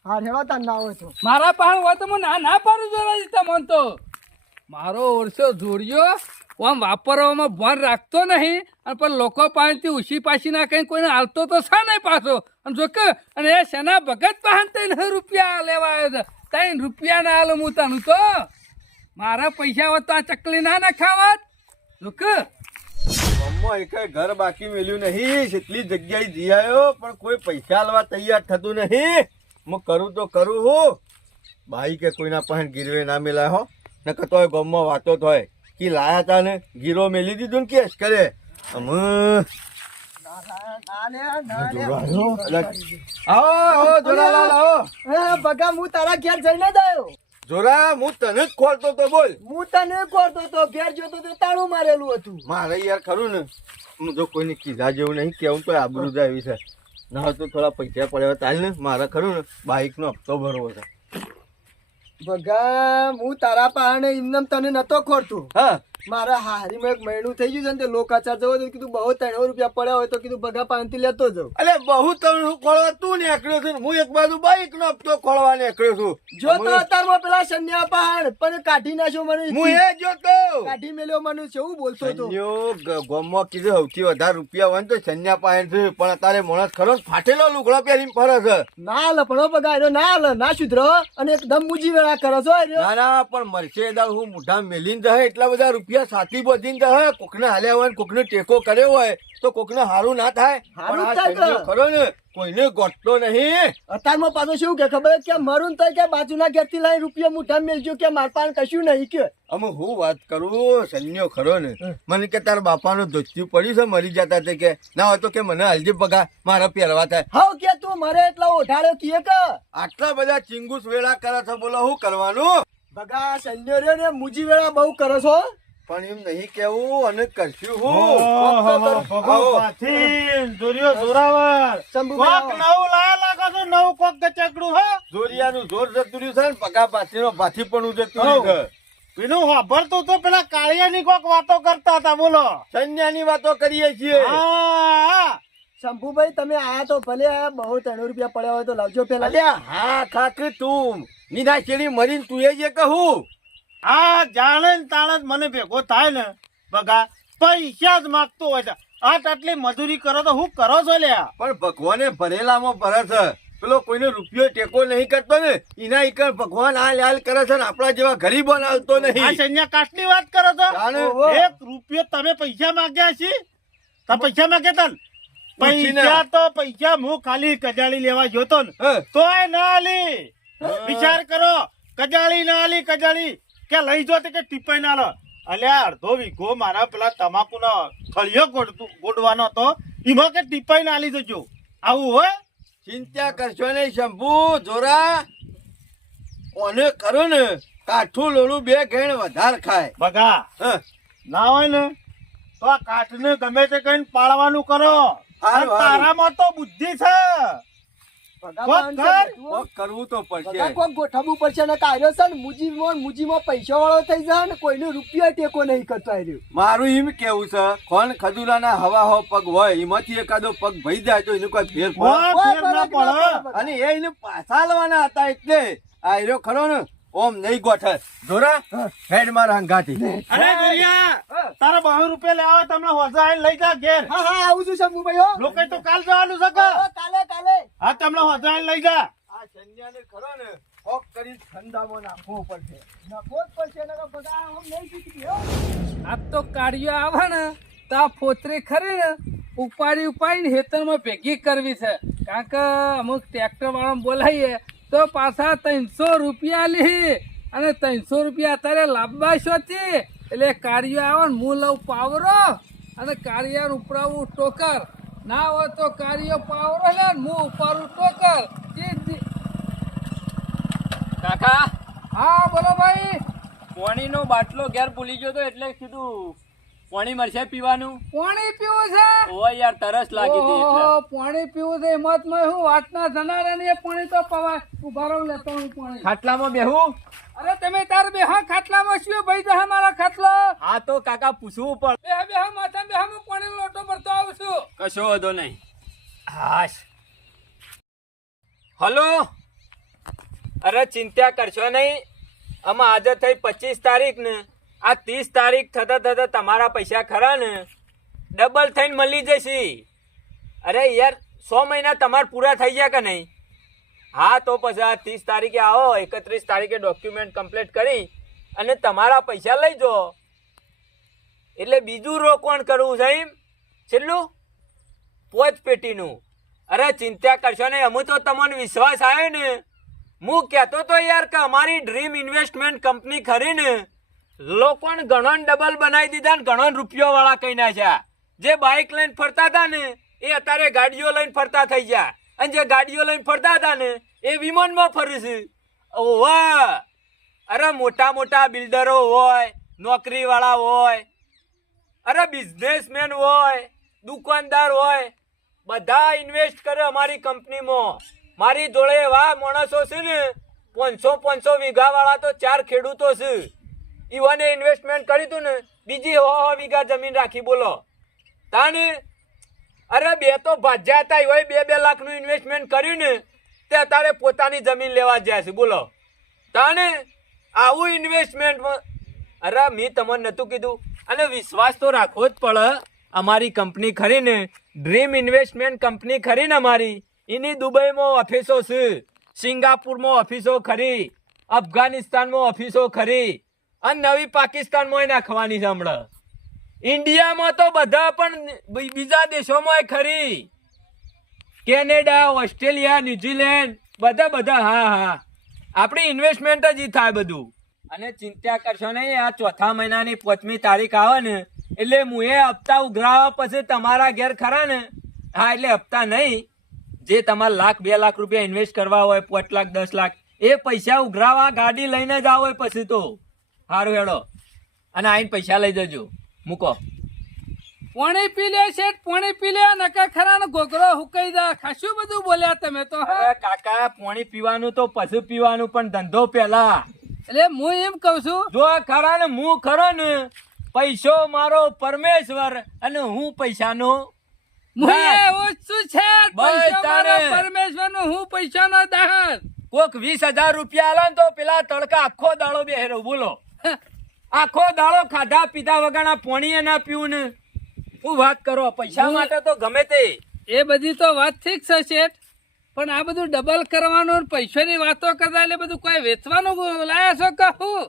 હા હેવા તાન ના હોય તો મારા પાસે હોય તો હું ના પાડું જોરાજી તમને તો. મારો ઓરસો જોડ્યો આમ વાપરવામાં ભાન રાખતો નહીં અને પણ લોકો પાસેથી ઉછી પાછી ના કઈ કોઈને હાલતો તો છે નહીં પાછો. અને જો કે અને એ શેના ભગત પાસે 3 રૂપિયા લેવા આવ્યો છે. 3 રૂપિયા ના હાલ હું તને તો મારા પૈસા હોત તો આ ચકલી ના ખાવત. જો કે ગામમાં એકેય ઘર બાકી મેલ્યું નહીં. કેટલી જગ્યાએ જઈ આવ્યો પણ કોઈ પૈસા આલવા તૈયાર થતું નહીં. હું કરું તો કરું હું. ભાઈ કે કોઈના પાસે ગીરવે ના મેલાય હો. ને કતો ગામમાં વાતો થાય કે લાયા તા ને ગીરો મેલી દીધું ને કેસ કરે. ભગા હું તારા ઘેર જઈને જ આવ્યો. જોરા હું તને જ ખોલતો તો બોલ. હું તને ખોરતો તો ઘેર જોતો તો તાળું મારેલું હતું. મારે યાર ખરું ને હું જો કોઈને કીધા જેવું નહીં કેવું તો આબરૂ જાય એવી છે. ના તો થોડા પૈસા પડ્યા તાલ ને મારે ખરું ને બાઇક નો હપ્તો ભરવો છે. ભગા હું તારા પાસે એમને તને નતો ખોરતું. હા મારા હારીમાં એક મહિનું થઈ ગયું છે ને તે લોકાચાર જવો તો કીધું બહુ 300 રૂપિયા પડ્યા હોય તો કીધું ભગા પાનથી લેતો જાઉં. અલે બહુ તણું ખોળવા તું નીકળ્યો છું ને હું એક બાજુ બાઈક નો હપ્તો ખોળવા નીકળ્યો છું. જો તો અત્યારમાં પેલા સંન્યા પહાડ પણ કાઢી નાખ્યો મને. હું એ જોતો કાઢી મેલ્યો મને કેવું બોલતો હતો. સંન્યો ગોમમાં કીધું સૌથી વધારે રૂપિયા હોય ને તો સંન્યા પાસે છે, પણ અત્યારે માણસ ખરો ને ફાટેલો લુગડો પહેરીને ફરે છે. ના લપડો પગાડ્યો ના લ ના સુધરો અને એકદમ મુજી વેળા કરો છો એ. ના ના પણ મરશે દાળ હું મોઢા મેલીને જાય એટલા બધા રૂપિયા સાથી બધીને જાય. કોકને હાલ્યા હોય ને કોકને ટેકો કર્યો હોય તો કોકને હારું ના થાય. હારું પણ આ થાય કે? સંન્યો ખરો ને કોઈને ગોઠતો નહીં. અત્યારમાં પાછો શું કે ખબર છે કે મરું તો કે બાજુના ઘેરથી લઈને રૂપિયા મુઠા મેલજો કે માર પાસે કશું નહીં કે. અમે હું વાત કરું સંન્યો ખરો ને મને કે તારા બાપાનું ધોતિયું પડ્યું છે મરી જતા તે કે ના હોય તો કે મને હાલજી પગા મારા પહેરવા થાય. હાવ કે તું મરે એટલા ઓઢાડ્યો કીએ કે આટલા બધા ચિંગુસ વેળા કરે છે બોલો શું કરવાનું. બગા સંજય રે ને મુજી વેળા બહુ કરો છો. પણ એમ નહીં કેવું અને કરશું કોક નવું લાયા લાગો છો, નવું કોક ગચકડું હે. જોરિયાનું જોર જતું રહ્યું છે ને પગા પાછીનો ભાથી પણ જતું રહ્યું છે. પેલું વાપરતું તો પેલા કાળિયાની કોક વાતો કરતા હતા બોલો. સંન્યાની વાતો કરીએ છીએ. હા શંભુભાઈ તમે આયા તો ભલે આયા બહુ 300 રૂપિયા પડ્યા હોય તો લાવજો પેલા. અલ્યા હા ખાક તું નીના ચેડી મરીને તું એ જે કહું આ જાણે ને તાણે જ મને ભેગો થાય ને બગા પૈસા જ માગતો હોય છે. આટલી મજૂરી કરો તો હું કરો છો લ્યા. પણ ભગવાને ભરેલામાં ભરે છે. પેલો કોઈને રૂપિયો ટેકો નહીં કરતો ને એના ઈકર ભગવાન હાલ હાલ કરે છે ને આપણા જેવા ગરીબો હાલતો આ નહીં. સંજ્ઞા કાટલી વાત કરો છો. જાણે. એક રૂપિયો તમે પૈસા માંગ્યા છે તો પૈસા માંગ્યા તા ને? પૂછીને. પૈસા તો પૈસા હું ખાલી કજાળી લેવા જોતો ને હે. તોય ના આલી. વિચાર કરો કજાળી ના આલી કજાળી કે લઈ જો કે ટીપાઈ ના લો. અલ્યા અડધો વીઘો મારા પેલા તમાકુ નો ખળિયો ગોડવાનો હતો એમાં કે ટીપાઈ ના આલી જજો. આવું હોય ચિંતા કરશો નહીં શંભુ જોરા ઓને ખરો ને કાઠું લોણું બે ઘેણ વધારે ખાય. બગા હે. ના હોય ને તો આ કાઠને ગમે તે કઈ પાળવાનું કરો. હારું, હારું. તારામાં તો બુદ્ધિ છે. ભગા કોક પાન કર. છે. કોક કરવું તો ભગા પડશે. કોક ગોઠવવું પડશે ને કાઢ્યો છે ને મુજીમાં પૈસા વાળો થઈ જાય ને કોઈને રૂપિયા ટેકો નહીં કરતો આવ્યો. મારું એમ કેવું છે ખોન ખજૂરાના હવા હો પગ હોય એમાંથી એકાદો પગ ભઈ જાય તો એનું કોઈ ફેર પડે. હા, ફેર ના પડે. અને એ એને પાછા લેવાના હતા એટલે આ હીરો ખરો ને ઓમ નહીં ગોઠે. જોરા હેડ મારા હંગાથી. અરે ગોરિયા તારા 200 રૂપિયા લેવા તમને હોજા આવીને લઈ જા ઘેર. હા હા આવું છું શંભુભાઈ હો. લોકો તો કાલ જવાનું છે કે? કાલે કાલે હા તમને હોજા આવીને લઈ જા. આ સંજ્ઞાને ખરો ને કોક કરી ઠંડામાં નાખવો પડશે. નફો જ પડશે ને ભગા આમ નહીં શીખી હો. આ તો કાળિયો આવે ને તો આ ફોતરી ખરી ને ઉપાડીને હેતરમાં ભેગી કરવી છે. કારણ કે અમુક ટ્રેક્ટર વાળાને બોલાવીએ તો પાછા 300 રૂપિયા લી અને 300 રૂપિયા અત્યારે લાવવા શોથી એટલે કાળિયો આવે ને હું લઉં પાવરો અને કાળિયાને ઉપરાવું ટોકર ના હોય તો કાળિયો પાવરો લે ને હું ઉપાડું ટોકર. કાકા હા બોલો ભાઈ. પાણીનો બાટલો ઘેર ભૂલી ગયો તો એટલે કીધું પાણી મળશે પીવાનું. પાણી પીવું છે? ઓય યાર તરસ લાગી હતી એટલે. ઓહો, પાણી પીવું છે એમાં જ હું વાતના જનારાને એ પાણી તો પવાય. ઉભા રહો લેતો હું પાણી. ખાટલામાં બેહું. અરે તમે તાર બે હા ખાટલામાં શું ભાઈ દે મારા ખાટલો હા તો કાકા પૂછવું પણ. બે હા માથા બે હા પાણી લોટો ભરતો આવું છું. કશો વાંધો નહીં. હાશ. હલો. અરે ચિંતા કરશો નહીં. આમાં આજે થઈ 25 તારીખ ને આ 30 તારીખ થતા થતા તમારા પૈસા ખરા ને ડબલ થઈને મળી જશે. અરે યાર 100 મહિના તમારે પૂરા થઈ ગયા કે નહીં? હા તો પછી આ 30 તારીખે આવો 31 તારીખે ડોક્યુમેન્ટ કમ્પ્લીટ કરી અને તમારા પૈસા લઈ જાઓ. એટલે બીજું રોકણ કરવું છે એમ છેલ્લું 5 પેટીનું. અરે ચિંતા કરશો નહીં. અમુ તો તમને વિશ્વાસ આવ્યો ને હું કહેતો તો યાર કે અમારી ડ્રીમ ઇન્વેસ્ટમેન્ટ કંપની ખરીને લોકોને ઘણો ડબલ બનાવી દીધા ને ઘણો રૂપિયો વાળા કહી નાખ્યા. જે બાઇક લઈને ફરતા હતા ને એ અત્યારે ગાડીઓ લઈને ફરતા થઈ ગયા અને જે ગાડીઓ લઈને ફરતા હતા ને એ વિમાનમાં ફરે છે. ઓવા અરે મોટા મોટા બિલ્ડરો હોય, નોકરી વાળા હોય, અરે બિઝનેસમેન હોય, દુકાનદાર હોય, બધા ઇન્વેસ્ટ કરે અમારી કંપનીમાં. મારી જોડે એવા માણસો છે ને 500 વીઘા વાળા તો 4 ખેડૂતો છે. ઈવોને ઇન્વેસ્ટમેન્ટ કર્યું હતું ને બીજી 100 વીઘા જમીન રાખી બોલો તાને અરે બે તો ભાજ્યા હતા ઈવોએ 2 લાખનું ઇન્વેસ્ટમેન્ટ કર્યું ને તે અત્યારે પોતાની જમીન લેવા જાય છે બોલો તાને આવું ઇન્વેસ્ટમેન્ટ અરે મેં તમને નતું કીધું અને વિશ્વાસ તો રાખવો જ પડે અમારી કંપની ખરી ને ડ્રીમ ઇન્વેસ્ટમેન્ટ કંપની ખરી ને અમારી એની દુબઈમાં ઓફિસો છે સિંગાપુરમાં ઓફિસો ખરી અફઘાનિસ્તાનમાં ઓફિસો ખરી અને નવી પાકિસ્તાનમાં નાખવાની છે હમણાં ઇન્ડિયામાં તો બધા પણ બીજા દેશોમાં ખરી કેનેડા ઓસ્ટ્રેલિયા ન્યુઝીલેન્ડ બધા હા આપણી ઇન્વેસ્ટમેન્ટ જ ઈ થાય બધું અને ચિંતા કરશો નહીં આ ચોથા મહિનાની 5મી તારીખ આવે ને એટલે હું એ હપ્તા ઉઘરાવા પછી તમારા ઘેર ખરા ને હા એટલે હપ્તા નહીં જે તમારે 1,00,000 2 લાખ રૂપિયા ઇન્વેસ્ટ કરવા હોય 5 લાખ 10 લાખ એ પૈસા ઉઘરાવા ગાડી લઈને જ આવો પછી તો સારું હેડો અને આઈને પૈસા લઈ જજો મૂકો પાણી પી લે શેઠ પાણી પી લે નકા ખરા ને ઘોઘરો હુકાઈ જા ખાસું બધું બોલ્યા તમે તો અરે કાકા પાણી પીવાનું તો પછી પીવાનું પણ ધંધો પેલા એટલે હું એમ કઉ છું જો ખરા ને હું ખરો ને પૈસો મારો પરમેશ્વર અને હું પૈસાનો હું એવું શું છે બસ પૈસા તારે. મારા પરમેશ્વરનો હું પૈસાનો દાસ કોક 20,000 રૂપિયા આલે ને તો પેલા તડકા આખો દાડો બેહેરો બોલો આખો દાડો ખાધા પીધા વગરના પાણી ના પીવું ને હું વાત કરો પૈસા માટે તો ગમે તે એ બધી તો વાત ઠીક છે શેઠ પણ આ બધું ડબલ કરવાનું પૈસાની વાતો કરતા એટલે બધું કોઈ વેચવાનું લાયા છો કહું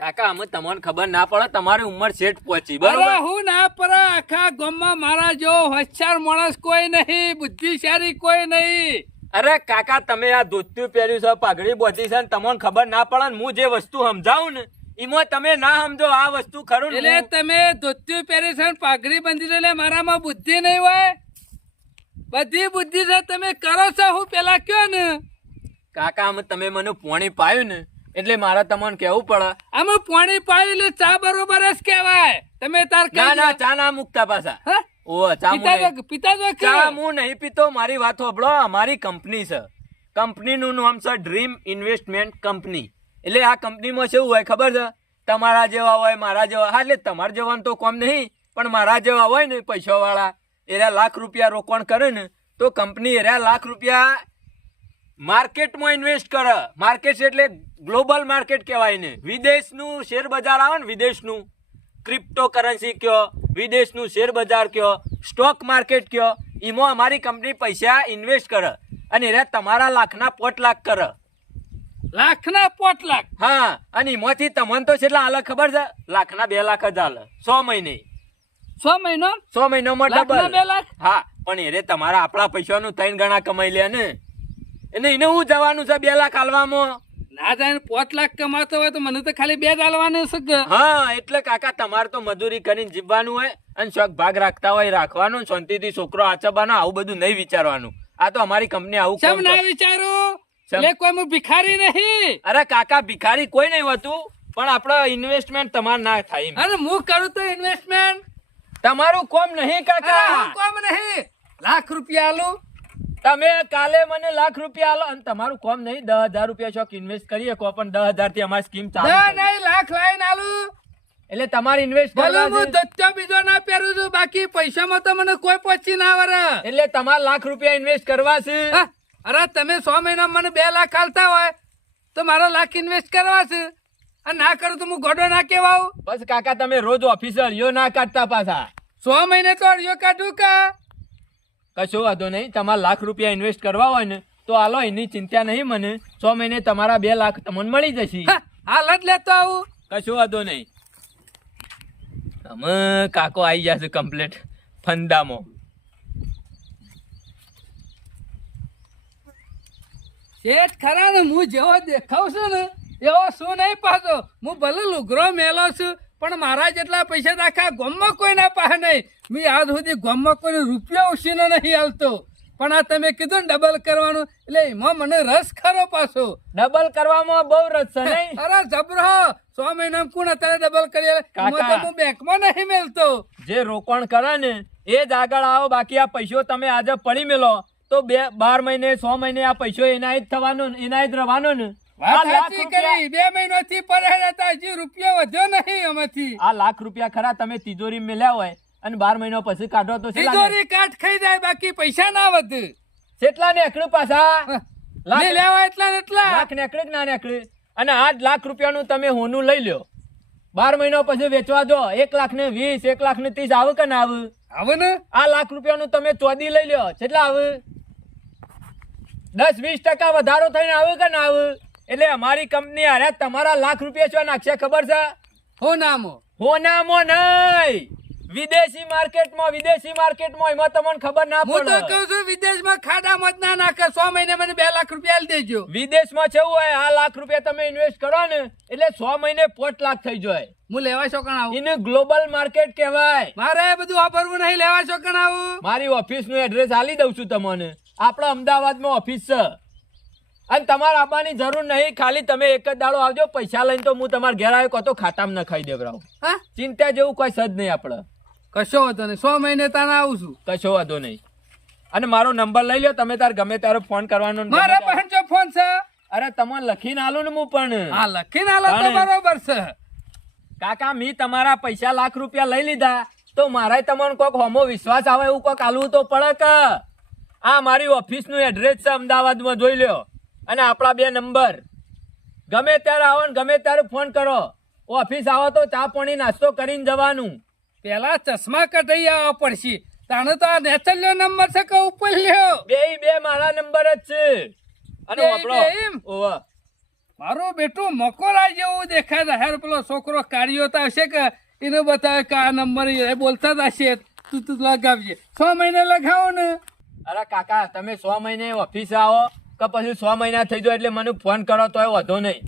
કાકા અમે તમને ખબર ના પડે તમારી ઉંમર શેઠ પહોંચી અરે બરોબર હું ના પર આખા ગામમાં મારા જેવો હોશિયાર માણસ કોઈ નહીં બુદ્ધિશાળી કોઈ નહીં અરે કાકા તમે આ ધોતિયું પહેર્યું છે પાઘડી બોધી છે ને તમને ખબર ના પડે ને હું જે વસ્તુ સમજાવું ને એમાં તમે ના સમજો આ વસ્તુ ખરું ને એટલે તમે ધોતિયું પહેરી છે ને પાઘડી બાંધી છે એટલે મારામાં બુદ્ધિ નહીં હોય બધી બુદ્ધિ છે તમે કરો છો હું પેલા કયો ને કાકા અમે તમે મને પોણી પાયું ને એટલે મારે તમને કેવું પડે આમ પાણી પાયું એટલે ચા બરોબર જ કહેવાય તમે તાર ના ના ચા ના મૂકતા પાછા હા? ઓ ચા હું નહીં. પિતા તો ચા હું નહીં પીતો મારી વાત સાંભળો અમારી કંપની છે કંપનીનું નામ છે ડ્રીમ ઇન્વેસ્ટમેન્ટ કંપની એટલે આ કંપનીમાં શું હોય ખબર છે તમારા જેવા હોય મારા જેવા હા એટલે તમારા જેવાનું તો કોમ નહીં પણ મારા જેવા હોય ને પૈસા વાળા એરા લાખ રૂપિયા રોકાણ કરે ને તો કંપની એરા લાખ રૂપિયા માર્કેટમાં ઇન્વેસ્ટ કરે માર્કેટ એટલે ગ્લોબલ માર્કેટ કહેવાય ને વિદેશનું શેર બજાર આવે ને વિદેશનું ક્રિપ્ટો કરન્સી કયો વિદેશનું શેર બજાર કયો સ્ટોક માર્કેટ કયો એમાં અમારી કંપની પૈસા ઇન્વેસ્ટ કરે અને એરા તમારા લાખના 5 લાખ કરે લાખના 5 લાખ હા અને એમાંથી તમને તો કેટલા હાલે ખબર છે લાખના 2 લાખ જ હાલે 100 મહિને 6 મહિનો 100 મહિનામાં લાખના ડબલ 2 લાખ હા પણ એરે તમારા આપણા પૈસાનું 3 ગણા કમાઈ લે ને એને એને હું જવાનું છે 2 લાખ હાલવામાં ના જાય 5 લાખ કમાતો હોય તો મને તો ખાલી 2 જ આલવાનું છે કે હા એટલે કાકા તમારે તો મજૂરી કરીને જીવવાનું હોય અને શોખ ભાગ રાખતા હોય રાખવાનું શાંતિથી છોકરો આચબાનો આવું બધું નહીં વિચારવાનું આ તો અમારી કંપની આવું કેમ કામ ના કરે. વિચારું શેમ? એટલે કોઈ હું ભિખારી નહીં અરે કાકા ભિખારી કોઈ નહીં હોતું પણ આપણો ઇન્વેસ્ટમેન્ટ તમારે ના થાય એમ. અને હું કરું તો ઇન્વેસ્ટમેન્ટ તમારું કોમ નહીં કાકા કોમ નહીં લાખ રૂપિયા આલું તમે કાલે મને લાખ રૂપિયા આલો અને તમારું કોમ નહીં 10,000 રૂપિયા શોખ ઇન્વેસ્ટ કરી શકો પણ 10,000 થી અમારી સ્કીમ ચાલુ ના કરી. નહીં લાખ લાઈન આલું એટલે તમારે ઇન્વેસ્ટ ભલે કરવા હું છે. ધોતિયો બીજો ના પહેરું છું બાકી પૈસામાં તો મને કોઈ પહોંચી ના વરે એટલે તમારે લાખ રૂપિયા ઇન્વેસ્ટ કરવા છે હા, અરે તમે 100 મહિના મને 2 લાખ આલતા હોય તો મારા લાખ ઇન્વેસ્ટ કરવા છે અને ના કરું તો હું ગોડો ના કેવાઉં બસ કાકા તમે રોજ ઓફિસર યો ના કાઢતા પાછા 100 મહિને તો અડિયો કાઢું કા કશો વાંધો નહીં તમારે લાખ રૂપિયા ઇન્વેસ્ટ કરવા હોય ને તો હાલો એની ચિંતા નહીં મને 100 મહિને તમારા 2 લાખ તમને મળી જશે હા, હાલ જ લેતો આવું કશો વાંધો નહીં અમે કાકો આવી જશે કમ્પ્લીટ ફંદામાં શેઠ ખરા ને હું જેવો દેખાવ છું ને એવો શું નહીં પાછો હું ભલે લુગરો મેલો છું પણ મારા જેટલા પૈસા તો આખા ગામમાં કોઈ ના પાસે નહીં મેં આજ સુધી ગામમાં કોઈ રૂપિયો ઉછીનો નહીં હાલતો પણ આ તમે કીધું ને ડબલ કરવાનું એટલે એમાં મને રસ ખરો પાછો ડબલ કરવામાં બહુ રસ છે નહીં અરે જબરો 100 મહિનામાં કોણ અત્યારે ડબલ કરી આલે? કાકા. એમાં તો હું બેંકમાં નહીં મેલતો જે રોકાણ કરે ને એ જ આગળ આવો બાકી આ પૈસો તમે આજે પડી મેલો તો 12 મહિને 100 મહિને આ પૈસો એના જ થવાનો ને એના જ રહેવાનો ને વાત આ લાખ સાચી રૂપિયા- કરી 2 મહિનાથી પડ્યા હતા, હજી રૂપિયો વધ્યો નહીં આમાંથી. આ લાખ રૂપિયા ખરા તમે તિજોરી મેલ્યા હોય અને 12 મહિના પછી કાઢો તો કેટલા ને- તિજોરી કાટ ખાઈ જાય, બાકી પૈસા ના વધે. કેટલા નીકળ્યું પાછા ને લેવા એટલા ને એટલા. લાખ નીકળે કે ના નીકળે? અને 8 લાખ રૂપિયાનું તમે હોનું લઈ લ્યો, 12 મહિના પછી વેચવા દો, 1,20,000 1,30,000 આવે કે ના આવે? હવે ને આ લાખ રૂપિયાનું તમે ચોદી લઈ લ્યો, કેટલા આવે? 10-20% વધારો થઈને આવે કે ના આવે? એટલે અમારી કંપની હારે તમારા લાખ રૂપિયા શું નાખશે ખબર છે? હો નામો હોનામાં નહીં, વિદેશી માર્કેટમાં એમાં તમને ખબર ના હું તો પડે. કહું છું વિદેશમાં ખાડામાં જ ના નાખે. 100 મહિને મને 2 લાખ રૂપિયા આલી દેજો. વિદેશમાં કેવું હોય, આ લાખ રૂપિયા તમે ઇન્વેસ્ટ કરો ને એટલે 100 મહિને 5 લાખ થઈ જાય. હું લેવા શોકણ આવું. એને ગ્લોબલ માર્કેટ કહેવાય. મારે એ બધું વાપરવું નહીં, લેવા શોકણ આવું. મારી ઓફિસ નું એડ્રેસ આલી દઉં છું તમને. આપણા અમદાવાદમાં ઓફિસ છે અને તમારે આવવાની જરૂર નહીં, ખાલી તમે એક જ દાડો આવજો, પૈસા લઈને તો હું તમારા ઘેર આવ્યો તો ખાતામાં નખાઈ દેવરાવ. હા, ચિંતા જેવું કોઈ સજ નહીં આપણે. કશો વાંધો નહીં. 100 મહિને તાને આવું છું. કશો વાંધો નહીં. અને મારો નંબર લઈ લો, તમે તાર ગમે ત્યારે ફોન કરવાનો ને ગમે મારા ત્યારે. પાસે જો ફોન છે. અરે તમને લખીને આલું ને હું પણ. હા, લખીને આલો તો તાણે. બરોબર છે. કાકા મી તમારા પૈસા લાખ રૂપિયા લઈ લીધા તો મારે તમને કોક હોમો વિશ્વાસ આવે એવું કોક આલવું તો પડે કે. આ મારી ઓફિસ નું એડ્રેસ છે, અમદાવાદમાં જોઈ લ્યો. અને આપણા 2 નંબર, ગમે ત્યારે આવો ને ગમે ત્યારે ફોન કરો. ઓફિસ આવો તો ચા પાણી નાસ્તો કરીને જવાનું. પેલા ચશ્મા કઢાઈ આવવા પડશે. તાણે તો આ નેચરલ્યો નંબર છે કે ઉપર લ્યો? બે મારા નંબર જ છે. અને બેય વાપરો. એમ? ઓવા. મારું બેટું મકોરા જેવું દેખાય છે. હેર પેલો છોકરો કાઢ્યો તો હશે કે એને બતાવે કે આ નંબર એ બોલતા જ હશે. તું લગાવજે. 6 મહિને લગાવો ને. અરે કાકા તમે 100 મહિને ઓફિસ આવો કે પછી 100 મહિના થઈ જાય એટલે મને ફોન કરો તોય વાંધો નહીં,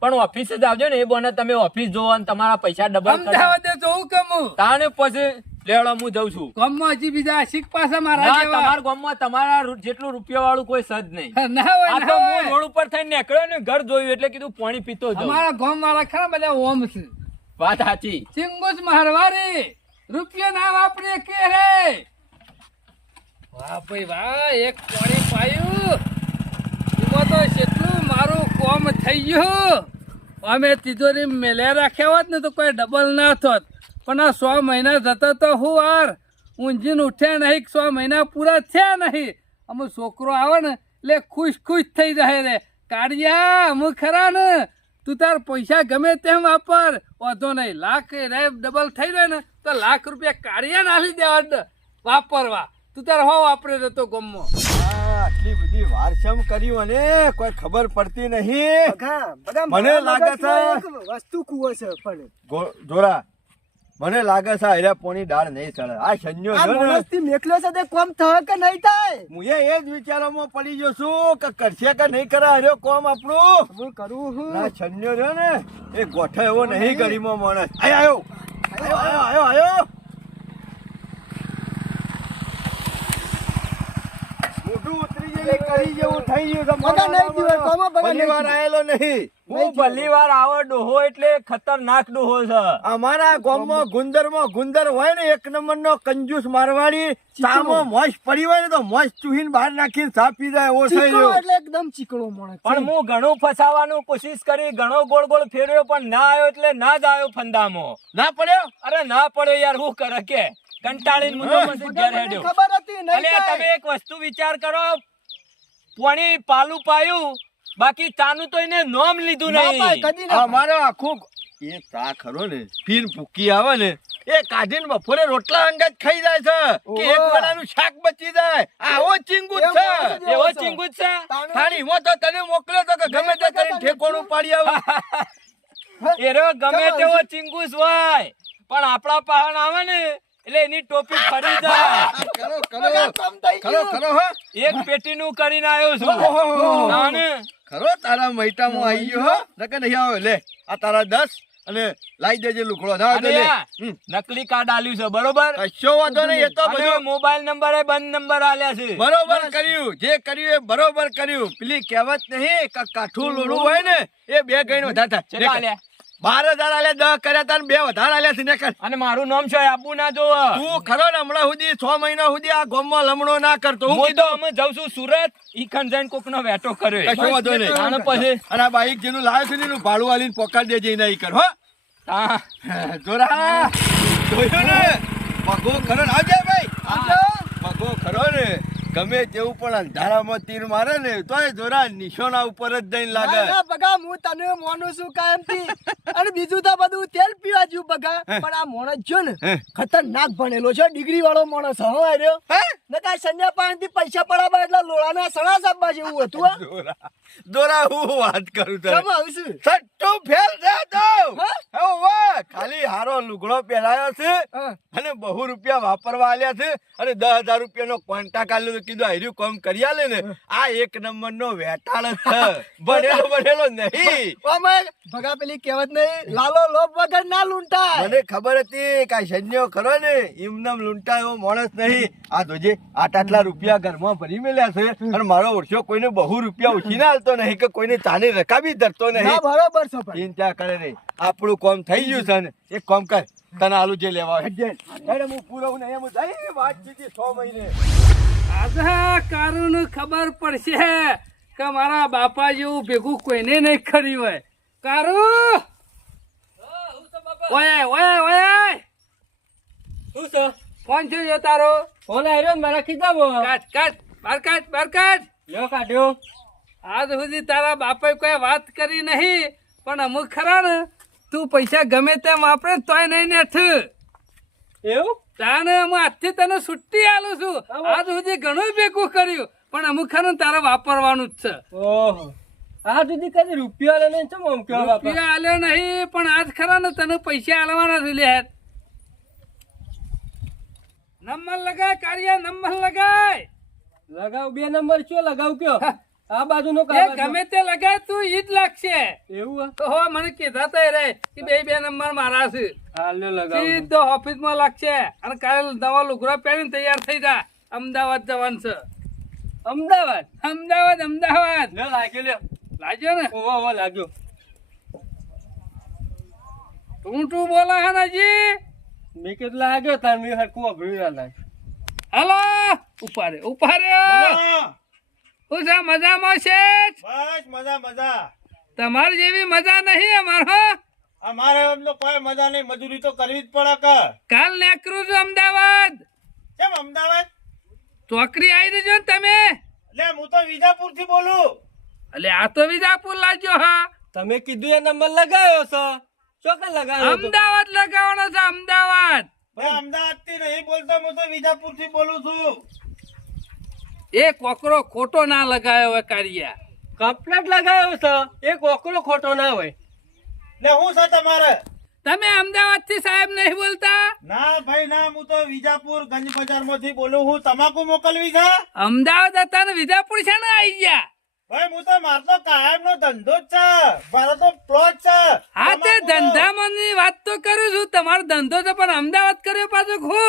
પણ ઓફિસ જ આવજો ને. એ બોને તમે ઓફિસ જોવો અને તમારા પૈસા ડબલ અમદાવાદે જોઉં કે હું તાને પછી લેવડો હું જઉં છું. ગામમાં હજી બીજા આશિક પાસે મારા ના, જેવા તમારા ગામમાં તમારા જેટલું રૂપિયા વાળું કોઈ સજ નહીં. ના હોય, આ ના તો હું હોય. રોડ ઉપર થઈને નીકળ્યો ને ઘર જોયું એટલે કીધું પાણી પીતો જાઉં. અમારા ગામ વાળા ખરા બધા ઓમ છે. વાત સાચી. ચિંગુસ મારવારી રૂપિયા ના વાપરે કે રે. વાહ ભાઈ વાહ, એક પાણી પાયું એમાં તો કેટલું મારું કોમ થઈ ગયું. અમે તિજોરી મેલે રાખ્યા હોત ને તો કોઈ ડબલ ના થોત, પણ આ 100 મહિના જતા તો હું વાર ઊંઘીને ઉઠ્યા નહીં, 100 મહિના પૂરા થયા નહીં. અમે છોકરો આવે ને એટલે ખુશ થઈ જાય રે. કાઢ્યા અમે ખરા ને, તું તાર પૈસા ગમે તેમ વાપર, વાંધો નહીં. લાખ રે ડબલ થઈ જાય ને તો લાખ રૂપિયા કાઢ્યા નાખી દેવા વાપરવા. તું તાર હો વાપરે રહેતો ગમો. આટલી બધી વારસમ કર્યું અને કોઈ ખબર પડતી નહીં. મને લાગે છે વસ્તુ કુવો છે પણ જોરા, મને લાગે છે આયરા પોની દાળ નહીં ચડે. આ શન્યો આ છે ને, માણસથી મેકલ્યો છે તે કોમ થાય કે નહીં થાય? હું એ જ વિચારોમાં પડી ગયો છું કે કરશે કે નહીં કરે હર્યો કોમ આપણું. હું કરું હું આ શન્યો રહ્યો ને એ ગોઠે એવો નહીં ગરીમાં માણસ. આયો મોઢું ઉતરી જેવી કરી જેવું થઈ ગયું છે. બગા નહીં થયું, કોમાં બગા પહેલી નહીં વાર થયું. આયેલો નહીં. હું પહેલી વાર આવો ડોહો એટલે ખતરનાક ડોહો છે. અમારા ગામમાં ગુંદર હોય ને એક નંબરનો કંજૂસ મારવાડી, ચામાં મોજ પડી હોય ને તો મોજ ચૂહીને બહાર નાખીને સા પી જાય એવો થઈ ચીકણો ગયો. એટલે એકદમ ચીકણો માણસ છે. પણ હું ઘણું ફસાવાનું કોશિશ કરી, ઘણો ગોળ ગોળ ફેરવ્યો પણ ના આવ્યો એટલે ના જ આવ્યો ફંદામાં. ના પડ્યો? અરે ના પડ્યો યાર, હું કરે કે કંટાળીને હું તો પછી ઘેર મને હેડ્યો. ખબર હતી નહીં અલ્યા થાય. તમે એક વસ્તુ વિચાર કરો, પાણી પાલું પાયું, બાકી ચાનું તો એને નોમ લીધું ના પાય, નહીં. કદી ના અમારો આખું એ ચા ખરો ને ફીર ફૂકી આવે ને એ કાઢીને બપોરે રોટલા અંગત ખાઈ જાય છે કે એક વેળાનું શાક બચી જાય. આવો ચીંગું જ છે. એવો ચીંગુ જ છે. થાળી માં તો તને મોકલ્યો તો કે ગમે તે કરીને ઠેકોણું પાડી આવું. એરો ગમે તેવો ચીંગુસ હોય પણ આપણા પહાણ આવે ને એટલે એની ટોપી ફરી જાય. ખરો હો એક પેટીનું કરીને આવ્યો છું. ઓહોહો. ના ને? ખરો તારા મૈટામાં આવી ગયો હો નકે નહીં આવે. લે આ તારા 10 અને લાઈ દેજે લુકડો. ના અને તો લે. આ નકલી કાર્ડ આલ્યું છે બરોબર. કશો વાંધો નહીં. એ તો અને બધું મોબાઈલ નંબર એ બંધ નંબર આલ્યા છે. બરોબર કર્યું. જે કર્યું એ બરોબર કર્યું. પેલી કહેવત નહીં કે કાઠું લોડું હોય ને એ 2 ગણ વધારે કેટલા થાય. આલ્યા? 12,000 આલ્યા 10 કર્યા તા ને 2 વધારે આલ્યા છે ને કર. અને મારું નામ છે આબુ ના જોવો. તું ખરો ને હમણાં સુધી 6 મહિના સુધી આ ગામમાં લમણો ના કરતો. હું હું તો કીધું અમે જાઉં છું સુરત ઈ ખંજાઈને કોકનો વેટો કર્યો. કશો વાંધો નહીં. આને પછી અને આ બાઈક જેનું લાવ્યો છે ને એનું ભાડું આલીને પોકાડી દેજે નહીં કર હો. હા જોરા જોયો ને મગો ખરો ને આવજે ભાઈ આવજો. મગો ખરો ને ગમે તેવું પણ અંધારામાં તીર મારે ને તોય જોરા નિશાના ઉપર જ જઈને લાગે. ના, ના, બગા હું તને માનું છું કાયમથી. અને બીજું તો બધું તેલ પીવા જેવું બગા. પણ આ માણસ જો ને ખતરનાક ભણેલો છે, ડિગ્રી વાળો માણસ હો આર્યો. હે? નકા સંજ્ઞા પાસેથી પૈસા પડાવવા એટલે લોડાના સણા સાપવા જેવું હતું હો. જોરા જોરા હું વાત કરું તને. કેમ આવું છું? સટ્ટુ ફેલ છે તો હા? હો વાહ ખાલી હારો લુગડો પહેરાયો છે હા. અને બહુ રૂપિયા વાપરવા આલ્યા છે અને 10,000 રૂપિયાનો કોન્ટ્રાક્ટ આલ્યો તો કીધું આર્યું કામ કરી આલે ને આ એક નંબરનો વેટાળ જ છે. ભણેલો નહીં. ઓમે ભગા પેલી કહેવત નહીં, લાલો લોભ વગર ના લૂંટાય. મને ખબર હતી કે આ સંજ્ઞો ખરો ને એમનેમ લૂંટા એવો માણસ નહીં. આ જોજે આટલા રૂપિયા ઘરમાં ભરી મેલ્યા છે અને મારો ઓળખ્યો કોઈને બહુ રૂપિયા ઉછીને હાલતો નહીં કે કોઈને ચાની રકાબી ધરતો ના, નહીં. બરોબર છે ભાઈ. ચિંતા કરે નહીં. આપણું કામ થઈ ગયું છે ને એક કામ કર તને આલુ જે લેવા હોય હેડે હું પૂરો નહીં એમ જઈ વાત કીધી 6 મહિને. આજે કારુનું ખબર પડશે કે મારા બાપા જેવું ભેગું કોઈને નહીં કર્યું હોય. કારુ ઓય ઓય ઓય શું છે? ફોન છે જો તારો? ફોન આવ્યો ને મારા ખીચામાં. કાટ કાટ બહાર કાટ બહાર કાટ. લ્યો કાઢ્યો. આજ સુધી તારા બાપાએ કોઈ વાત કરી નહીં, પણ અમુક ખરા ને તું પૈસા ગમે તેમ વાપરે ને તોય નહીં નેઠ. એવું? તાને હું આજથી તને છુટ્ટી આલું છું. આજ સુધી ઘણું ભેગું કર્યું, પણ અમુક ખરું તારે વાપરવાનું જ છે. ઓહો આ સુધી કદી રૂપિયા લે ને ચમ આમ કેવા બાપા? રૂપિયા આલ્યો નહીં, પણ આજ ખરા ને તને પૈસા આલવાના છે લે. નંબર લગાય કાર્ય, નંબર લગાય. લગાવ 2 નંબર શું લગાવ કયો? આ બાજુનો એ ગમે તે લગાય તું ઈ જ લાગશે. એવું? તો હો મને કીધા તો રે કે બે નંબર મારા છે. હાલ્યો લગાવ. સીધો ઓફિસમાં લાગશે અને કાલે નવા લુગડા પહેરીને તૈયાર થઈ જા. અમદાવાદ જવાનું છે. અમદાવાદ? અમદાવાદ અમદાવાદ લ્યો લાગ્યો લ્યો. લાગ્યો ને? ઓહો લાગ્યો. તું બોલા હે નજી? મેં કીધું લાગ્યો તાર મેં હરકું અભર્યું ના લાગે. હલો ઉપારે ઉપારે. શું છે મજામાં છે? બસ મજા મજા. તમારી જેવી મજા નહીં અમારો. અમારે એમનો કોઈ મજા નહીં, મજૂરી તો કરવી જ પડે કે. કાલ નીકળું છું અમદાવાદ. કેમ અમદાવાદ? ચોકડી આવી જજો ને તમે. એટલે હું તો વિજાપુર થી બોલું. એટલે આ તો વિજાપુર લાગ્યો હા. તમે કીધું એ નંબર લગાવ્યો છો. ચોક્કસ લગાવ્યો તો. અમદાવાદ લગાવવાનો છે અમદાવાદ. ભાઈ અમદાવાદ થી નહીં બોલતો, હું તો વિજાપુર થી બોલું છું. એ કોકરો ખોટો ના લગાયો હોય કાર્ય. કમ્પ્લેટ લગાવ્યો છે. એક ઓકરો ખોટો ના હોય. ને હું છે તમારે? તમે અમદાવાદ થી સાહેબ નહીં બોલતા? ના ભાઈ ના, હું તો વિજાપુર ગંજ બજાર માંથી બોલું. હું તમાકુ મોકલવી છે. અમદાવાદ હતા ને વિજાપુર છે ને આવી ગયા. ભાઈ હું તો મારતો કાયમ નો ધંધો જ છે, મારો તો પ્લોટ છે. હા તે તમાકુનો. ધંધામાં ની વાત તો કરું છું. તમારો ધંધો છે પણ અમદાવાદ કર્યો પાછો ખો.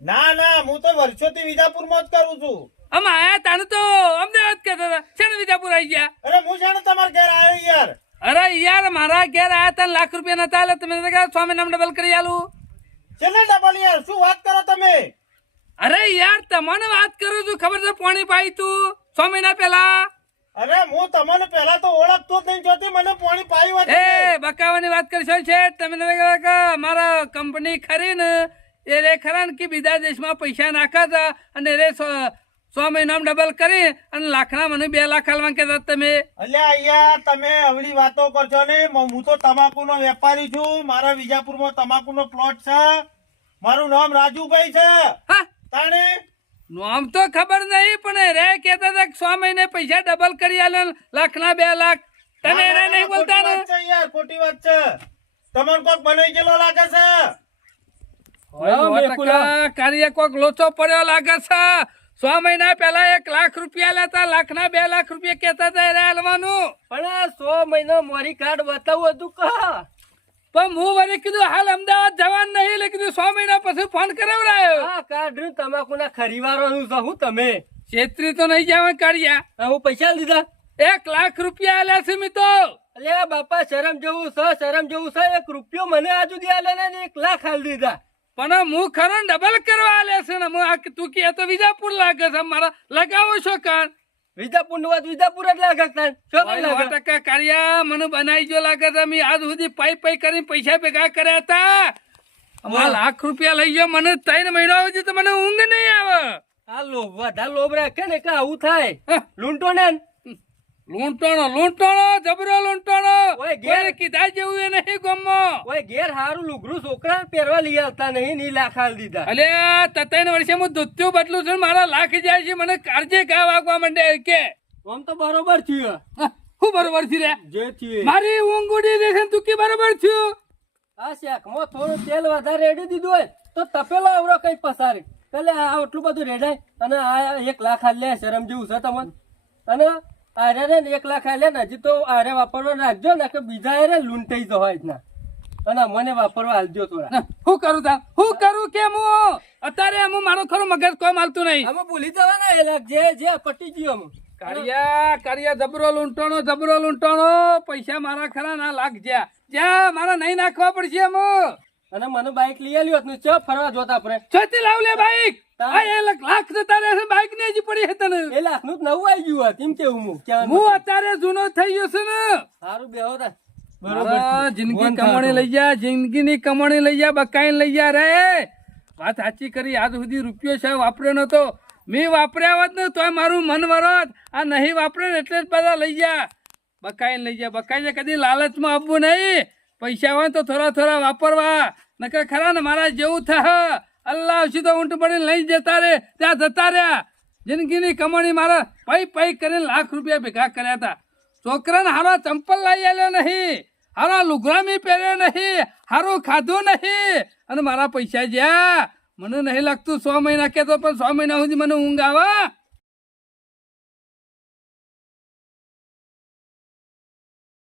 ના ના, હું તો વર્ષોથી વિજાપુર માં જ કરું છું. અમે આયા તાને તો અમદાવાદ કહેતા હતા. છે ને વિજાપુર આવી ગયા. અરે હું છે ને તમારા ઘેર આવ્યો યાર. અરે યાર મારા ઘેર આયા તા લાખ રૂપિયા નતા આલે. તમે તો સ્વામી નામ ડબલ કરી આલું. છેલ્લે ડબલ યાર, શું વાત કરો તમે? અરે યાર તમને વાત કરું છું. ખબર છે પાણી પાઈ તું 6 મહિના પહેલા. અરે હું તમને પેલા તો ઓળખતો જ નહીં, જોતી મને પાણી પાયું એ બકાવાની વાત કરશો છે તમે નથી કહેતા કે મારા કંપની ખરી ને એ રે ખરા ને કે બીજા દેશમાં પૈસા નાખા હતા અને રે 100 મહિનામાં ડબલ કરી અને લાખના મને 2 લાખ આલવા કહેતા તમે. અલ્યા યાર તમે અવળી વાતો કરશો ને. હું તો તમાકુનો વેપારી છું. મારા વિજાપુરમાં તમાકુનો પ્લોટ છે. મારું નામ રાજુભાઈ છે. હા તાણે નામ તો ખબર નહીં પણ રે કહેતા હતા કે 100 મહિને પૈસા ડબલ કરી આલે લાખના 2 લાખ. તમે રે નહીં બોલતા ને? ખોટી વાત છે યાર, ખોટી વાત છે. તમને કોક બનાવી ગયેલો લાગે છે. કાર્ય કોક લોચો પડ્યો લાગે છે. 100 મહિના પહેલા 1 લાખ રૂપિયા લેતા લાખના 2 લાખ રૂપિયા કેતા હતા રે હાલવાનું. પણ આ 100 મહિના મોરી કાર્ડ બતાવું હતું કા? પણ હું વળી કીધું હાલ અમદાવાદ જવાનું નહીં એટલે કીધું 100 મહિના પછી ફોન કરાવડાયો. આ કાર્ડ તમાકુના ખરીવારોનું છે હું તમે છેતરી તો નહીં જવા કાઢ્યા. હું પૈસા લીધા. 1 લાખ રૂપિયા આલ્યા છે મી તો. અલ્યા બાપા શરમ જેવું છે 1 રૂપિયો મને આ સુધી આલે ને 1 લાખ હાલ દીધા. પણ હું ખરો ડબલ કરવા આલે છે ને તું કે તો વિજાપુર લાગે છે મારા લગાવો છો કાન વિજાપુર નું વાત વિજાપુર જ લાગે તાન. શું કઈ લાગે? 100% કાર્યા મને બનાવી જો લાગે છે મેં આજ સુધી પાઈ કરીને પૈસા ભેગા કર્યા હતા. આ લાખ રૂપિયા લઈ ગયો મને 3 મહિના સુધી તો મને ઊંઘ નહીં આવે. આ વધારે લોભ રાખે ને કે આવું થાય. લૂંટો ને લૂંટણો જબરો લૂંટણો ઓય ઘેર કીધા જેવું એ નહીં ગમો. ઓય ઘેર હારું લુગડું છોકરા પહેરવા લઈ આવતા નહીં, 2 લાખ હાલ દીધા. અલે 3 વર્ષે હું ધોત્યું બદલું છું મારા લાખ જાય છે મને કાળજે ઘા વાગવા માંડે કે આમ તો બરોબર થયું. હું બરોબર છું રે જે થયું મારી ઊંઘ ઉડી ગઈ છે તું કે બરોબર થયું. આ શાકમાં થોડું તેલ વધારે રેડી દીધું હોય તો તપેલો આવડો કઈ પસારે એટલે આ એટલું બધું રેડાય અને આ 1 લાખ હાલ લે. શરમ જેવું છે તમને. અને આરે ને 1 લાખ હાલ લે ને હજી તો આરે વાપરવા રાખજો ને કે બીજા આરે લૂંટાઈ જવાય જ ના. અને મને વાપરવા હાલજો થોડા. હું કરું કેમ હું અત્યારે હું મારો ખરો મગજ કોમ હાલતું નહીં. અમે ભૂલી જવાના એ લાખ જે પટી ગયો અમે. કાળિયા જબરો લૂંટણો પૈસા મારા ખરા ના લાખ જ્યાં મારા નહીં નાખવા પડશે એમ. અને મને બાઈક લઈ આલ્યો ને ચો ફરવા જોતા આપણે. છોથી લાવ લે બાઈક. આ 1 લાખ જતા રહેશે બાઈક ને હજી પડી હતી ને. 1 લાખ નું નવું આવી ગયું તેમ કેવું હું અત્યારે જૂનો થઈ ગયો છું ને. સારું બેહો તા. બરોબર જિંદગી કમાણી લઈ જા જિંદગીની કમાણી લઈ જા બકાઈ લઈ જા રે. વાત સાચી કરી આજ સુધી રૂપિયો છે વાપર્યો નતો. મેં વાપર્યા હોત ને તોય મારું મન વરત. આ નહીં વાપરે ને એટલે જ બધા લઈ જા બકાઈ લઈ જા. બકાઈ કદી લાલચમાં આપવું નહીં. પૈસા હોય તો થોડા વાપરવા નકર ખરા ને મારા જેવું થા અલ્લાહ આવશે તો ઊંટ પડીને લઈ જતા રે ત્યાં જતા રહ્યા. જિંદગીની કમાણી મારા પૈ કરીને લાખ રૂપિયા ભેગા કર્યા હતા. છોકરાને હારો ચંપલ લઈ આલ્યો નહીં, હારો લુગડા મેં પહેર્યો નહીં, હારું ખાધું નહીં અને મારા પૈસા જ્યાં મને નહીં લાગતું 100 મહિના કેતો પણ 100 મહિના સુધી મને ઊંઘ આવે.